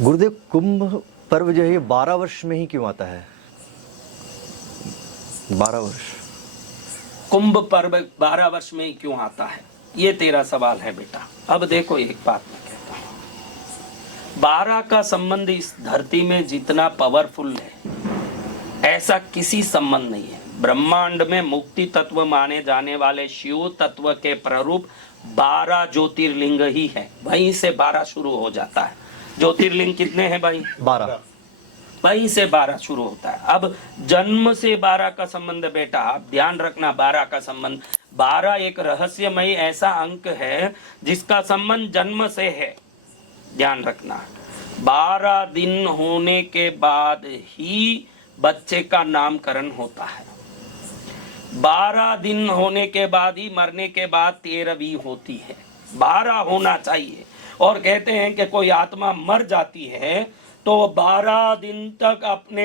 गुरुदेव, कुंभ पर्व जो है ये 12 वर्ष में ही क्यों आता है? 12 वर्ष कुंभ पर्व 12 वर्ष में ही क्यों आता है, ये तेरा सवाल है बेटा। अब देखो, एक बात मैं कहता हूं, 12 का संबंध इस धरती में जितना पावरफुल है ऐसा किसी संबंध नहीं है। ब्रह्मांड में मुक्ति तत्व माने जाने वाले शिव तत्व के प्ररूप 12 ज्योतिर्लिंग ही है, वहीं से 12 शुरू हो जाता है। ज्योतिर्लिंग कितने हैं भाई? 12। वहीं से 12 शुरू होता है। अब जन्म से 12 का संबंध बेटा, आप ध्यान रखना, 12 का संबंध, 12 एक रहस्यमय ऐसा अंक है जिसका संबंध जन्म से है। ध्यान रखना, 12 दिन होने के बाद ही बच्चे का नामकरण होता है। 12 दिन होने के बाद ही, मरने के बाद 13वीं होती है। 12 होना चाहिए। और कहते हैं कि कोई आत्मा मर जाती है तो 12 दिन तक अपने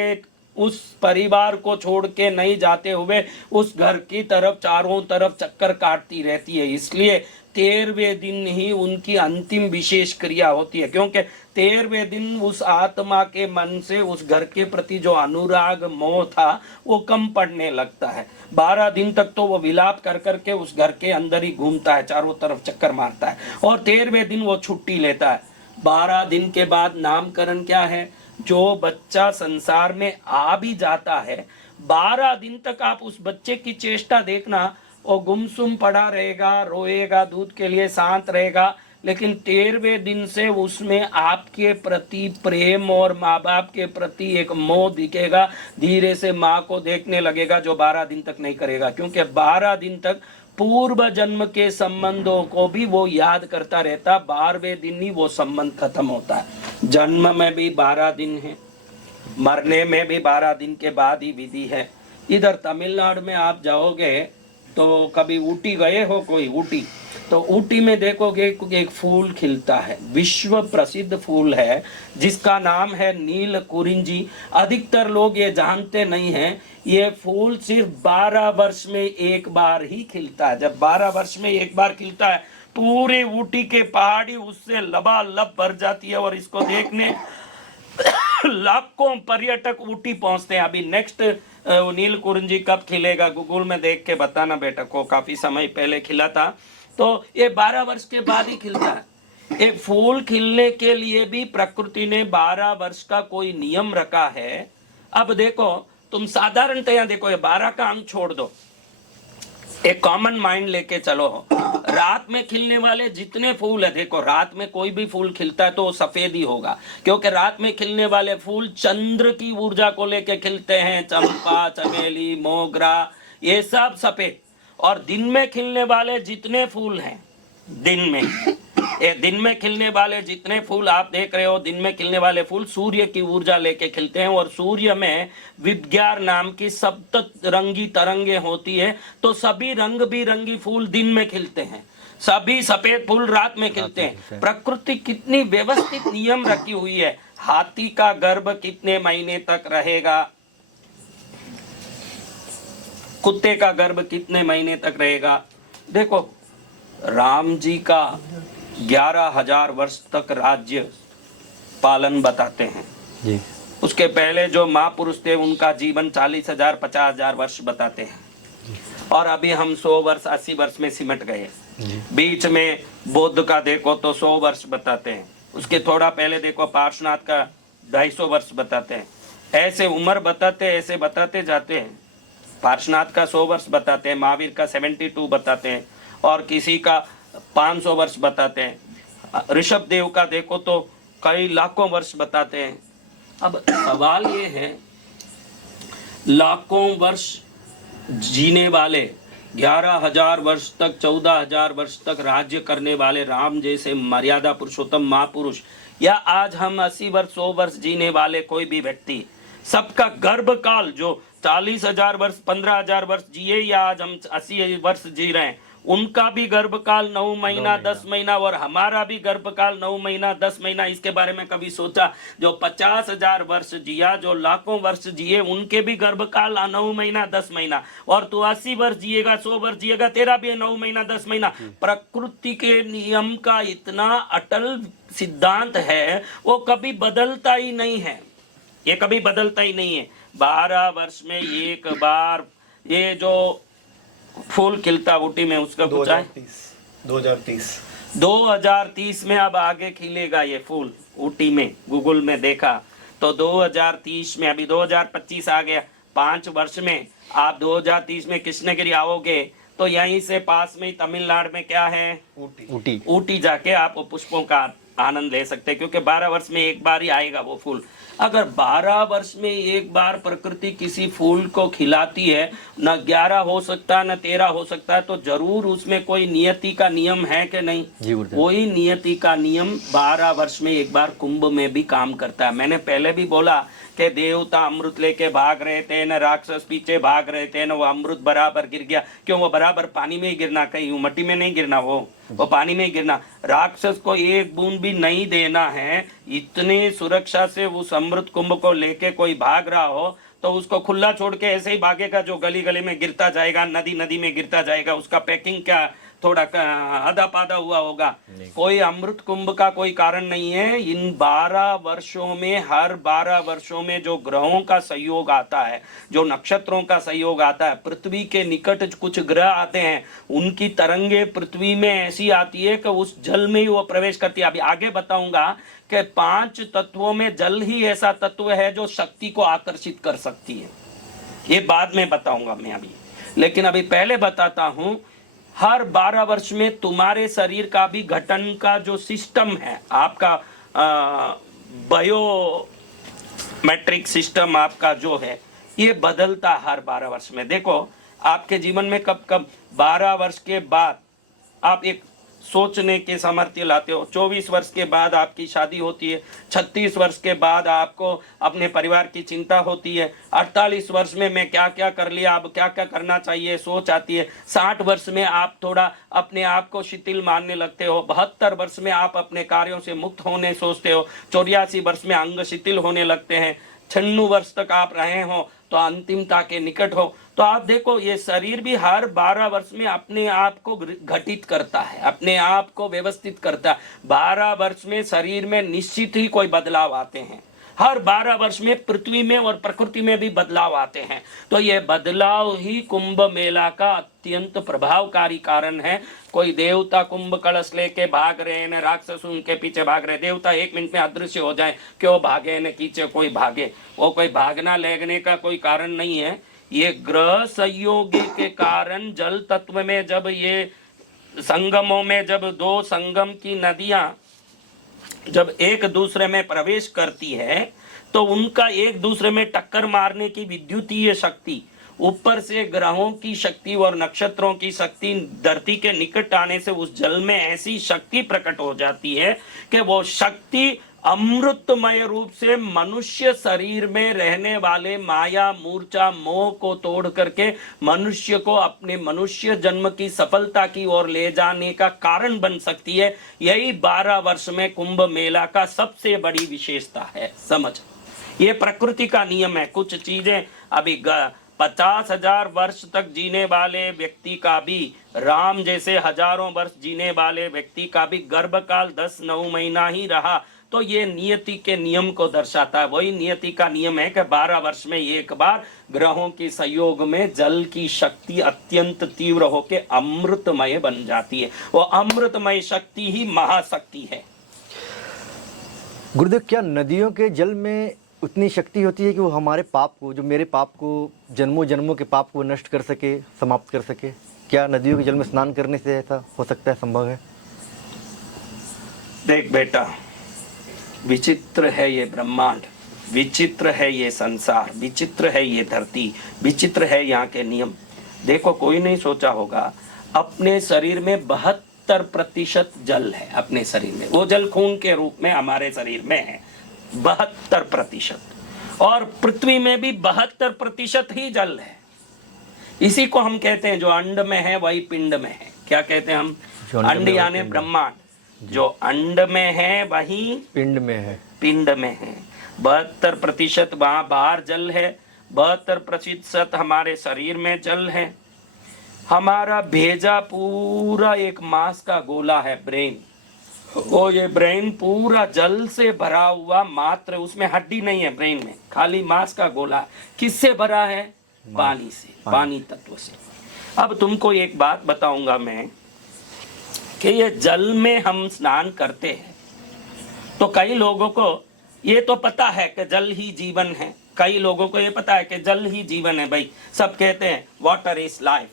उस परिवार को छोड़ के नहीं जाते हुए उस घर की तरफ चारों तरफ चक्कर काटती रहती है। इसलिए 13वें दिन ही उनकी अंतिम विशेष क्रिया होती है, क्योंकि 13वें दिन उस आत्मा के मन से उस घर के प्रति जो अनुराग मोह था वो कम पड़ने लगता है। 12 दिन तक तो वो विलाप कर करके उस घर के अंदर ही घूमता है, चारों तरफ चक्कर मारता है, और 13वें दिन वो छुट्टी लेता है। 12 दिन के बाद नामकरण क्या है? जो बच्चा संसार में आ भी जाता है, 12 दिन तक आप उस बच्चे की चेष्टा देखना, वो गुमसुम पड़ा रहेगा, रोएगा, दूध के लिए शांत रहेगा, लेकिन 13वें दिन से उसमें आपके प्रति प्रेम और माँ बाप के प्रति एक मोह दिखेगा। धीरे से माँ को देखने लगेगा, जो 12 दिन तक नहीं करेगा, क्योंकि 12 दिन तक पूर्व जन्म के संबंधों को भी वो याद करता रहता। 12वें दिन ही वो संबंध खत्म होता है। जन्म में भी 12 दिन है, मरने में भी 12 दिन के बाद ही विधि है। इधर तमिलनाडु में आप जाओगे तो कभी ऊटी गए हो कोई ऊटी, तो ऊटी में देखोगे एक फूल खिलता है, विश्व प्रसिद्ध फूल है जिसका नाम है नील कुरिंजी। अधिकतर लोग ये जानते नहीं हैं, ये फूल सिर्फ 12 वर्ष में एक बार ही खिलता है। जब 12 वर्ष में एक बार खिलता है, पूरे ऊटी के पहाड़ी उससे लबालब भर जाती है और इसको देखने लाखों पर्यटक ऊटी पहुंचते हैं। अभी नेक्स्ट नील कुरिंजी कब खिलेगा गूगल में देख के बताना बेटा को, काफी समय पहले खिला था। तो ये 12 वर्ष के बाद ही खिलता है। एक फूल खिलने के लिए भी प्रकृति ने 12 वर्ष का कोई नियम रखा है। अब देखो तुम साधारणतया देखो, ये 12 का अंक छोड़ दो, एक कॉमन माइंड लेके चलो। रात में खिलने वाले जितने फूल है, देखो रात में कोई भी फूल खिलता है तो वो सफेद ही होगा, क्योंकि रात में खिलने वाले फूल चंद्र की ऊर्जा को लेके खिलते हैं। चंपा, चमेली, मोगरा, ये सब सफेद। और दिन में खिलने वाले जितने फूल हैं, दिन में खिलने वाले जितने फूल आप देख रहे हो, दिन में खिलने वाले फूल सूर्य की ऊर्जा लेके खिलते हैं। और सूर्य में विद्यार नाम की सप्त रंगी तरंगे होती है, तो सभी रंग बिरंगी फूल दिन में खिलते हैं, सभी सफेद फूल रात में खिलते हैं। प्रकृति कितनी व्यवस्थित नियम रखी हुई है। हाथी का गर्भ कितने महीने तक रहेगा, कुत्ते का गर्भ कितने महीने तक रहेगा। देखो राम जी का 11,000 वर्ष तक राज्य पालन बताते हैं जी। उसके पहले जो महापुरुष थे उनका जीवन 40,000 50,000 वर्ष बताते हैं। और अभी हम 100 वर्ष 80 वर्ष में सिमट गए। बीच में बौद्ध का देखो तो 100 वर्ष बताते हैं, उसके थोड़ा पहले देखो पार्श्वनाथ का 250 वर्ष बताते हैं। ऐसे उम्र बताते, ऐसे बताते जाते हैं। पार्श्वनाथ का 100 वर्ष बताते हैं, महावीर का 72 बताते हैं, और किसी का 500 वर्ष बताते हैं। ऋषभ देव का देखो तो कई लाखों वर्ष बताते हैं। अब सवाल ये है, लाखों वर्ष जीने वाले, 11,000 वर्ष तक 14,000 वर्ष तक राज्य करने वाले राम जैसे मर्यादा पुरुषोत्तम महापुरुष, या आज हम 80 वर्ष 100 वर्ष जीने वाले कोई भी व्यक्ति, सबका गर्भकाल जो 40,000 वर्ष 15,000 वर्ष जिए या आज हम 80 वर्ष जी रहे हैं, उनका भी गर्भकाल 9 महीना 10 महीना, और हमारा भी गर्भकाल 9 महीना 10 महीना। इसके बारे में कभी सोचा? जो 50,000 वर्ष जिया, जो लाखों वर्ष जिए, उनके भी गर्भकाल 9 महीना 10 महीना, और तू 80 वर्ष जिएगा 100 वर्ष जिएगा, तेरा भी 9 महीना 10 महीना। प्रकृति के नियम का इतना अटल सिद्धांत है, वो कभी बदलता ही नहीं है, ये कभी बदलता ही नहीं है। 12 वर्ष में एक बार ये जो फूल खिलता ऊटी में, उसका कुछ है 2030 में अब आगे खिलेगा ये फूल ऊटी में। गूगल में देखा तो 2030 में, अभी 2025 आ गया, 5 वर्ष में आप 2030 में कृष्णगिरी आओगे तो यहीं से पास में ही तमिलनाडु में क्या है, ऊटी जाके आप पुष्पों का आनंद ले सकते हैं, क्योंकि 12 वर्ष में एक बार ही आएगा वो फूल। अगर 12 वर्ष में एक बार प्रकृति किसी फूल को खिलाती है, न 11 हो सकता न 13 हो सकता है, तो जरूर उसमें कोई नियति का नियम है कि नहीं? वही नियति का नियम 12 वर्ष में एक बार कुंभ में भी काम करता है। मैंने पहले भी बोला कि देवता अमृत लेके भाग रहे थे, न राक्षस पीछे भाग रहे थे, न वो अमृत बराबर गिर गया। क्यों? वो बराबर पानी में ही गिरना, कहीं मट्टी में नहीं गिरना, वो पानी में ही गिरना। राक्षस को एक बूंद भी नहीं देना है। इतने सुरक्षा से उस अमृत कुंभ को लेके कोई भाग रहा हो तो उसको खुला छोड़ के ऐसे ही भागेगा, जो गली गली में गिरता जाएगा, नदी नदी में गिरता जाएगा। उसका पैकिंग क्या थोड़ा आधा पादा हुआ होगा। कोई अमृत कुंभ का कोई कारण नहीं है। इन 12 वर्षों में, हर 12 वर्षों में जो ग्रहों का सहयोग आता है, जो नक्षत्रों का सहयोग आता है, पृथ्वी के निकट कुछ ग्रह आते हैं, उनकी तरंगे पृथ्वी में ऐसी आती है कि उस जल में ही वो प्रवेश करती है। अभी आगे बताऊंगा कि 5 तत्वों में जल ही ऐसा तत्व है जो शक्ति को आकर्षित कर सकती है, ये बाद में बताऊंगा मैं अभी। लेकिन अभी पहले बताता हूं, हर 12 वर्ष में तुम्हारे शरीर का भी गठन का जो सिस्टम है, आपका बायोमेट्रिक सिस्टम आपका जो है, ये बदलता हर 12 वर्ष में। देखो आपके जीवन में कब कब 12 वर्ष के बाद आप एक सोचने के सामर्थ्य लाते हो। 24 वर्ष के बाद आपकी शादी होती है, 36 वर्ष के बाद आपको अपने परिवार की चिंता होती है, 48 वर्ष में मैं क्या क्या कर लिया, अब क्या क्या करना चाहिए सोच आती है, 60 वर्ष में आप थोड़ा अपने आप को शिथिल मानने लगते हो, 72 वर्ष में आप अपने कार्यों से मुक्त होने सोचते हो, 84 वर्ष में अंग शिथिल होने लगते हैं, 96 वर्ष तक आप रहे हो तो अंतिमता के निकट हो। तो आप देखो ये शरीर भी हर 12 वर्ष में अपने आप को घटित करता है, अपने आप को व्यवस्थित करता है। 12 वर्ष में शरीर में निश्चित ही कोई बदलाव आते हैं, हर 12 वर्ष में पृथ्वी में और प्रकृति में भी बदलाव आते हैं। तो ये बदलाव ही कुंभ मेला का अत्यंत प्रभावकारी कारण है। कोई देवता कुंभ कलश लेके भाग रहे हैं, राक्षस उनके पीछे भाग रहे, देवता 1 मिनट में अदृश्य हो जाए, क्यों भागे न कीचे कोई भागे, वो कोई भागना लगने का कोई कारण नहीं है। ये ग्रह संयोग के कारण जल तत्व में जब ये संगमों में जब दो संगम की नदियां जब एक दूसरे में प्रवेश करती है तो उनका एक दूसरे में टक्कर मारने की विद्युतीय शक्ति, ऊपर से ग्रहों की शक्ति और नक्षत्रों की शक्ति धरती के निकट आने से उस जल में ऐसी शक्ति प्रकट हो जाती है कि वो शक्ति अमृतमय रूप से मनुष्य शरीर में रहने वाले माया मूर्छा मोह को तोड़ करके मनुष्य को अपने मनुष्य जन्म की सफलता की ओर ले जाने का कारण बन सकती है। यही 12 वर्ष में कुंभ मेला का सबसे बड़ी विशेषता है। समझ, ये प्रकृति का नियम है। कुछ चीजें अभी 50,000 वर्ष तक जीने वाले व्यक्ति का भी, राम जैसे हजारों वर्ष जीने वाले व्यक्ति का भी गर्भकाल 10-9 महीना ही रहा, तो ये नियति के नियम को दर्शाता है। वही नियति का नियम है कि 12 वर्ष में एक बार ग्रहों के संयोग में जल की शक्ति अत्यंत तीव्र होकर अमृतमय बन जाती है। वो अमृतमय शक्ति ही महाशक्ति है। गुरुदेव, क्या नदियों के जल में उतनी शक्ति होती है कि वो हमारे पाप को, जो मेरे पाप को, जन्मों जन्मों के पाप को नष्ट कर सके, समाप्त कर सके? क्या नदियों के जल में स्नान करने से ऐसा हो सकता है, संभव है? देख बेटा, विचित्र है ये ब्रह्मांड, विचित्र है ये संसार, विचित्र है ये धरती, विचित्र है यहाँ के नियम। देखो, कोई नहीं सोचा होगा अपने शरीर में 72% जल है। अपने शरीर में वो जल खून के रूप में हमारे शरीर में है 72%, और पृथ्वी में भी 72% ही जल है। इसी को हम कहते हैं जो अंड में है वही पिंड में है। क्या कहते हैं हम? अंड यानी ब्रह्मांड, जो अंड में है वही पिंड में है, पिंड में है। 72% वहां बाहर जल है, 72% हमारे शरीर में जल है। हमारा भेजा पूरा एक मांस का गोला है, ब्रेन। वो ये ब्रेन पूरा जल से भरा हुआ, मात्र उसमें हड्डी नहीं है ब्रेन में, खाली मांस का गोला। किससे भरा है? पानी से, पानी तत्व से। अब तुमको एक बात बताऊंगा मैं कि ये जल में हम स्नान करते हैं तो कई लोगों को ये तो पता है कि जल ही जीवन है, कई लोगों को ये पता है कि जल ही जीवन है। भाई सब कहते हैं वाटर इज लाइफ।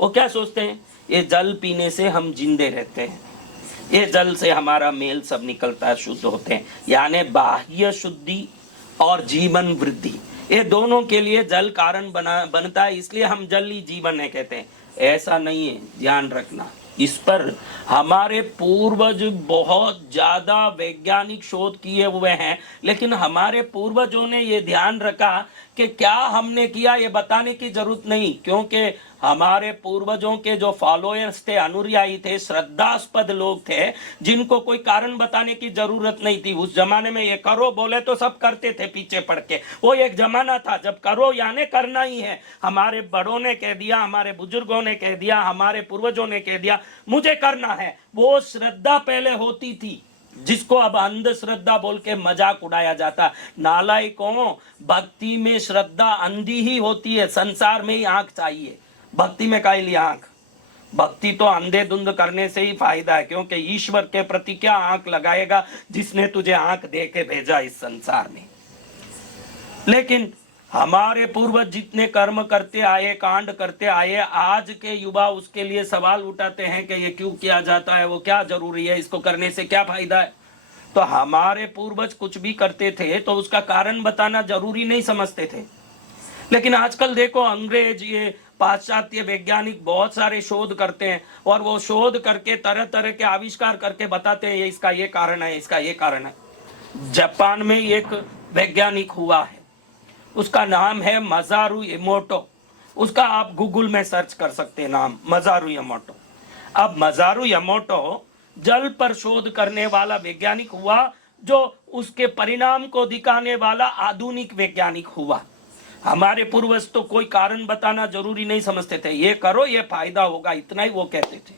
वो क्या सोचते हैं? ये जल पीने से हम जिंदे रहते हैं, ये जल से हमारा मेल सब निकलता है, शुद्ध होते हैं। यानी बाह्य शुद्धि और जीवन वृद्धि, ये दोनों के लिए जल कारण बनता है, इसलिए हम जल ही जीवन है कहते हैं। ऐसा नहीं है, ध्यान रखना। इस पर हमारे पूर्वज बहुत ज्यादा वैज्ञानिक शोध किए हुए हैं, लेकिन हमारे पूर्वजों ने ये ध्यान रखा कि क्या हमने किया ये बताने की जरूरत नहीं, क्योंकि हमारे पूर्वजों के जो फॉलोअर्स थे, अनुयायी थे, श्रद्धास्पद लोग थे, जिनको कोई कारण बताने की जरूरत नहीं थी। उस जमाने में ये करो बोले तो सब करते थे पीछे पड़ के। वो एक जमाना था जब करो यानी करना ही है। हमारे बड़ों ने कह दिया, हमारे बुजुर्गों ने कह दिया, हमारे पूर्वजों ने कह दिया, मुझे करना है। वो श्रद्धा पहले होती थी, जिसको अब अंधश्रद्धा बोल के मजाक उड़ाया जाता। नालायकों, भक्ति में श्रद्धा अंधी ही होती है। संसार में ही आंख चाहिए, भक्ति में काहे लिए आंख? भक्ति तो अंधे धुंध करने से ही फायदा है, क्योंकि ईश्वर के प्रति क्या आंख लगाएगा जिसने तुझे आंख दे के भेजा इस संसार में। लेकिन हमारे पूर्वज जितने कर्म करते आए, कांड करते आए, आज के युवा उसके लिए सवाल उठाते हैं कि ये क्यों किया जाता है, वो क्या जरूरी है, इसको करने से क्या फायदा है। तो हमारे पूर्वज कुछ भी करते थे तो उसका कारण बताना जरूरी नहीं समझते थे। लेकिन आजकल देखो, अंग्रेज ये पाश्चात्य वैज्ञानिक बहुत सारे शोध करते हैं और वो शोध करके तरह तरह के आविष्कार करके बताते हैं इसका ये कारण है, इसका ये कारण है। जापान में एक वैज्ञानिक हुआ है, उसका नाम है मजारू इमोटो। उसका आप गूगल में सर्च कर सकते हैं नाम, मजारू इमोटो। अब मजारू इमोटो जल पर शोध करने वाला वैज्ञानिक हुआ, जो उसके परिणाम को दिखाने वाला आधुनिक वैज्ञानिक हुआ। हमारे पूर्वज तो कोई कारण बताना जरूरी नहीं समझते थे, ये करो ये फायदा होगा, इतना ही वो कहते थे।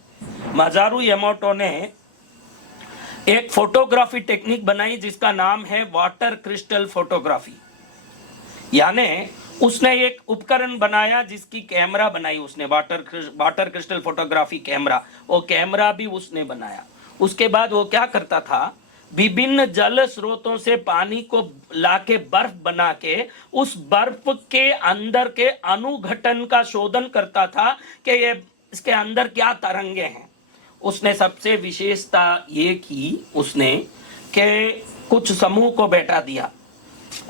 मजारू इमोटो ने एक फोटोग्राफी टेक्निक बनाई जिसका नाम है वाटर क्रिस्टल फोटोग्राफी। यानी उसने एक उपकरण बनाया जिसकी कैमरा बनाई उसने, वाटर क्रिस्टल फोटोग्राफी कैमरा, वो कैमरा भी उसने बनाया। उसके बाद वो क्या करता था, विभिन्न जल स्रोतों से पानी को लाके बर्फ बना के उस बर्फ के अंदर के अनुघटन का शोधन करता था कि ये इसके अंदर क्या तरंगे हैं। उसने सबसे विशेषता ये की उसने कि कुछ समूह को बैठा दिया,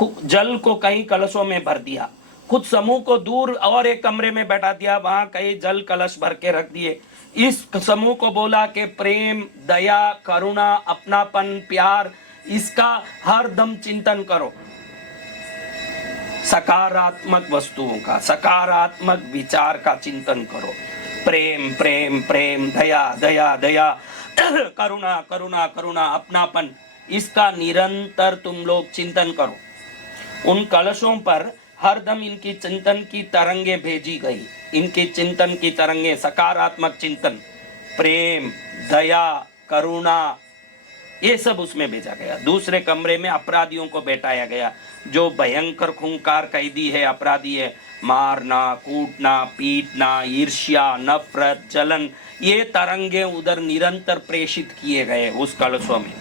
जल को कई कलशों में भर दिया, कुछ समूह को दूर और एक कमरे में बैठा दिया, वहां कई जल कलश भर के रख दिए। इस समूह को बोला कि प्रेम, दया, करुणा, अपनापन, प्यार, इसका हर दम चिंतन करो। सकारात्मक वस्तुओं का, सकारात्मक विचार का चिंतन करो। प्रेम प्रेम प्रेम, दया दया दया, करुणा करुणा करुणा, अपनापन, इसका निरंतर तुम लोग चिंतन करो। उन कलशों पर हरदम इनकी चिंतन की तरंगे भेजी गई, इनके चिंतन की तरंगे, सकारात्मक चिंतन, प्रेम, दया, करुणा, ये सब उसमें भेजा गया। दूसरे कमरे में अपराधियों को बैठाया गया, जो भयंकर खूंखार कैदी है, अपराधी है, मारना, कूटना, पीटना, ईर्ष्या, नफरत, जलन, ये तरंगे उधर निरंतर प्रेषित किए गए उस कलशों में।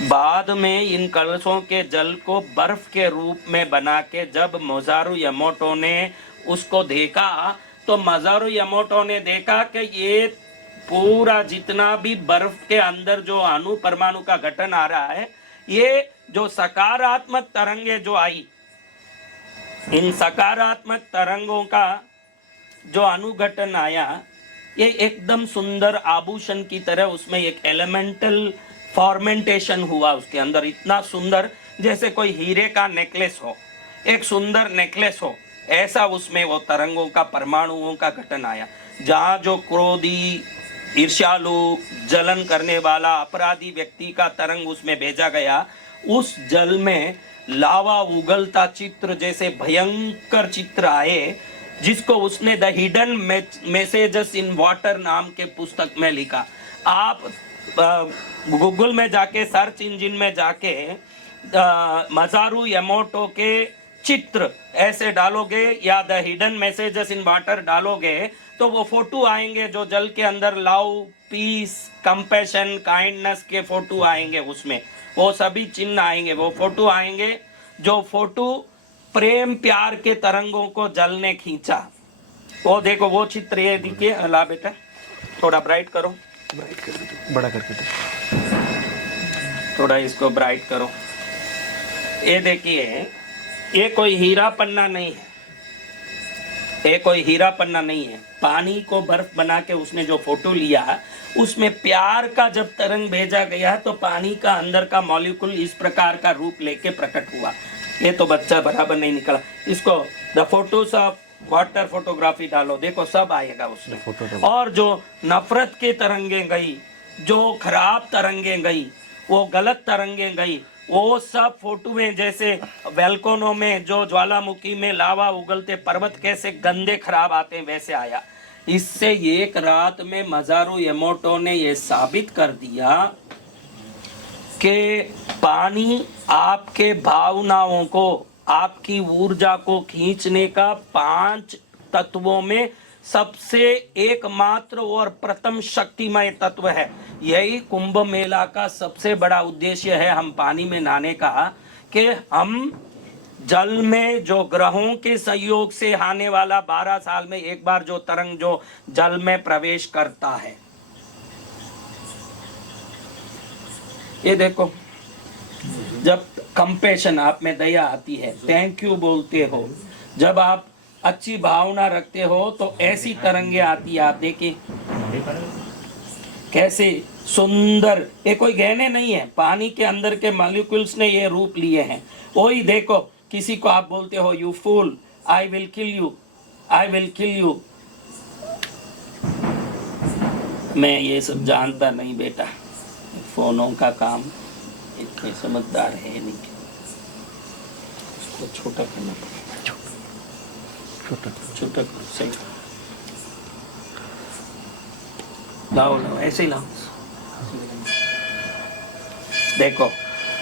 बाद में इन कलशों के जल को बर्फ के रूप में बना के जब मजारू इमोटो ने उसको देखा, तो मजारू इमोटो ने देखा कि ये पूरा जितना भी बर्फ के अंदर जो अणु परमाणु का गठन आ रहा है, ये जो सकारात्मक तरंगे जो आई, इन सकारात्मक तरंगों का जो अनुघटन आया, ये एकदम सुंदर आभूषण की तरह उसमें एक एलिमेंटल फॉर्मेंटेशन हुआ उसके अंदर, इतना सुंदर जैसे कोई हीरे का नेकलेस हो, एक सुंदर नेकलेस हो, ऐसा उसमें वो तरंगों का, परमाणुओं का गठन आया। जहाँ जो क्रोधी, ईर्ष्यालु, जलन करने वाला अपराधी व्यक्ति का तरंग उसमें भेजा गया, उस जल में लावा उगलता चित्र जैसे भयंकर चित्र आए, जिसको उसने the hidden messages in water नाम के पुस्तक में लिखा। आप गूगल में जाके, सर्च इंजिन में जाके मजारू इमोटो के चित्र ऐसे डालोगे या the hidden messages in water डालोगे, तो वो फोटो आएंगे जो जल के अंदर लव, पीस, कंपैशन, काइंडनेस के फोटो आएंगे, उसमें वो सभी चिन्ह आएंगे, वो फोटो आएंगे जो फोटो प्रेम प्यार के तरंगों को जल ने खींचा। वो देखो वो चित्र, ये देखिए, अला बेटा थोड़ा ब्राइट करो, ब्राइट कर दो, बड़ा करके दो, थोड़ा इसको ब्राइट करो। ये देखिए, ये कोई हीरा पन्ना नहीं है, ये कोई हीरा पन्ना नहीं है। पानी को बर्फ बना के उसने जो फोटो लिया, उसमें प्यार का जब तरंग भेजा गया तो पानी का अंदर का मॉलिक्यूल इस प्रकार का रूप लेके प्रकट हुआ। ये तो बच्चा बराबर नहीं निकला। इसको the photos of water photography डालो, देखो सब आएगा उसमें। और जो नफरत के तरंगे गई, जो खराब तरंगे गई, वो गलत तरंगे गई, वो सब फोटो में, जैसे वेल्कोनो में जो ज्वालामुखी में लावा उगलते पर्वत कैसे गंदे खराब आते हैं, वैसे आया। इससे एक रात में मजारू इमोटो ने ये साबित कर दिया कि पानी आपके भावनाओं को, आपकी ऊर्जा को खींचने का 5 तत्वों में सबसे एकमात्र और प्रथम शक्तिमय तत्व है। यही कुंभ मेला का सबसे बड़ा उद्देश्य है, हम पानी में नहाने का, कि हम जल में जो ग्रहों के सहयोग से आने वाला 12 साल में एक बार जो तरंग जो जल में प्रवेश करता है, ये देखो, जब कंपैशन, आप में दया आती है, थैंक यू बोलते हो, जब आप अच्छी भावना रखते हो तो ऐसी तरंगे आती है। आप देखिए कैसे सुंदर, ये कोई गहने नहीं है, पानी के अंदर के मॉलिक्यूल्स ने ये रूप लिए हैं। वही देखो, किसी को आप बोलते हो you fool, I will kill you, I will kill you. मैं ये सब जानता नहीं बेटा, फोनों का काम, इतने समझदार है नहीं, उसको छोटा करना पड़ेगा, छोटा करो, सही लाओ लाओ, ऐसे ही लाओ। देखो,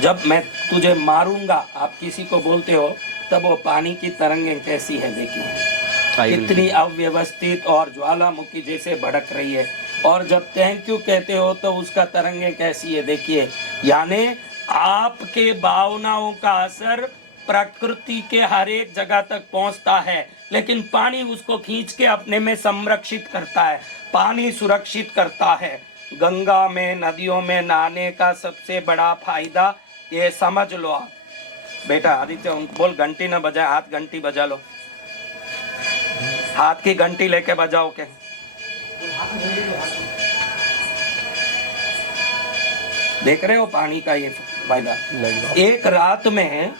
जब मैं तुझे मारूंगा, आप किसी को बोलते हो, तब वो पानी की तरंगें कैसी है देखिए, कितनी अव्यवस्थित और ज्वालामुखी जैसे भड़क रही है। और जब थैंक यू कहते हो तो उसका तरंगें कैसी है देखिए। यानी आपके भावनाओं का असर प्रकृति के हर एक जगह तक पहुंचता है, लेकिन पानी उसको खींच के अपने में संरक्षित करता है, पानी सुरक्षित करता है। गंगा में, नदियों में नहाने का सबसे बड़ा फायदा ये समझ लो आप। बेटा आदित्य बोल, घंटी ना बजाए, हाथ घंटी बजा लो, हाथ की घंटी लेके बजाओ के। देख रहे हो पानी का ये फायदा। एक रात में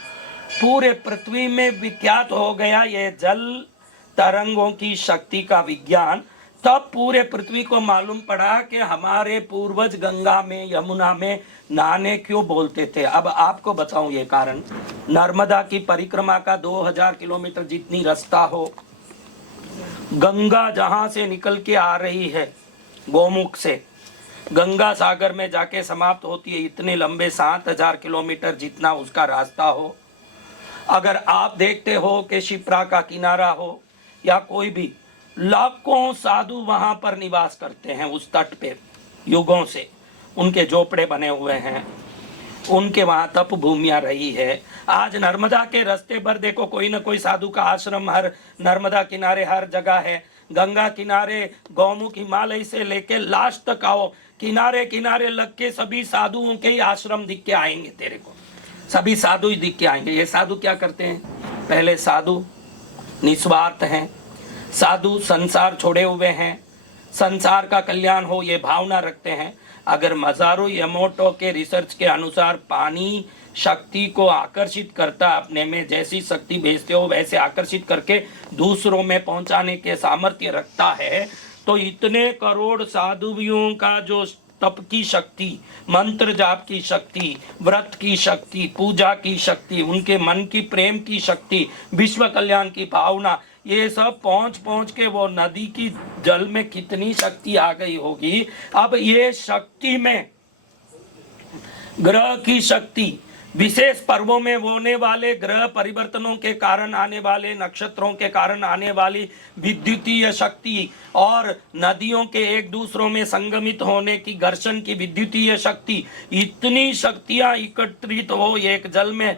पूरे पृथ्वी में विख्यात हो गया ये जल तरंगों की शक्ति का विज्ञान। तब पूरे पृथ्वी को मालूम पड़ा कि हमारे पूर्वज गंगा में, यमुना में नहाने क्यों बोलते थे। अब आपको बताऊं ये कारण। नर्मदा की परिक्रमा का 2000 किलोमीटर जितनी रास्ता हो, गंगा जहां से निकल के आ रही है गोमुख से, गंगा सागर में जाके समाप्त होती है, इतने लंबे 7000 किलोमीटर जितना उसका रास्ता हो। अगर आप देखते हो कि शिप्रा का किनारा हो या कोई भी, लाखों साधु वहां पर निवास करते हैं उस तट पे, युगों से उनके झोपड़े बने हुए हैं, उनके वहां तप भूमियां रही है। आज नर्मदा के रास्ते पर देखो कोई ना कोई साधु का आश्रम हर नर्मदा किनारे हर जगह है। गंगा किनारे गौमुख हिमालय से लेके लास्ट तक आओ, किनारे किनारे लग के सभी साधुओं के ही आश्रम दिख के आएंगे तेरे को, सभी साधु ही दिख के आएंगे। ये साधु क्या करते हैं? पहले साधु निस्वार्थ हैं, साधु संसार छोड़े हुए हैं, संसार का कल्याण हो ये भावना रखते हैं। अगर मजारू यमोटो के रिसर्च के अनुसार पानी शक्ति को आकर्षित करता, अपने में जैसी शक्ति भेजते हो वैसे आकर्षित करके दूसरों में पहुंचाने के सामर्थ्य रखता है, तो इतने करोड़ साधुओं का जो तप की शक्ति, मंत्र जाप की शक्ति, व्रत की शक्ति, पूजा की शक्ति, उनके मन की प्रेम की शक्ति, विश्व कल्याण की भावना, ये सब पहुंच पहुंच के वो नदी की जल में कितनी शक्ति आ गई होगी। अब ये शक्ति में ग्रह की शक्ति, विशेष पर्वों में होने वाले ग्रह परिवर्तनों के कारण आने वाले, नक्षत्रों के कारण आने वाली विद्युतीय शक्ति और नदियों के एक दूसरों में संगमित होने की घर्षण की विद्युतीय शक्ति, इतनी शक्तियां एकत्रित हो एक जल में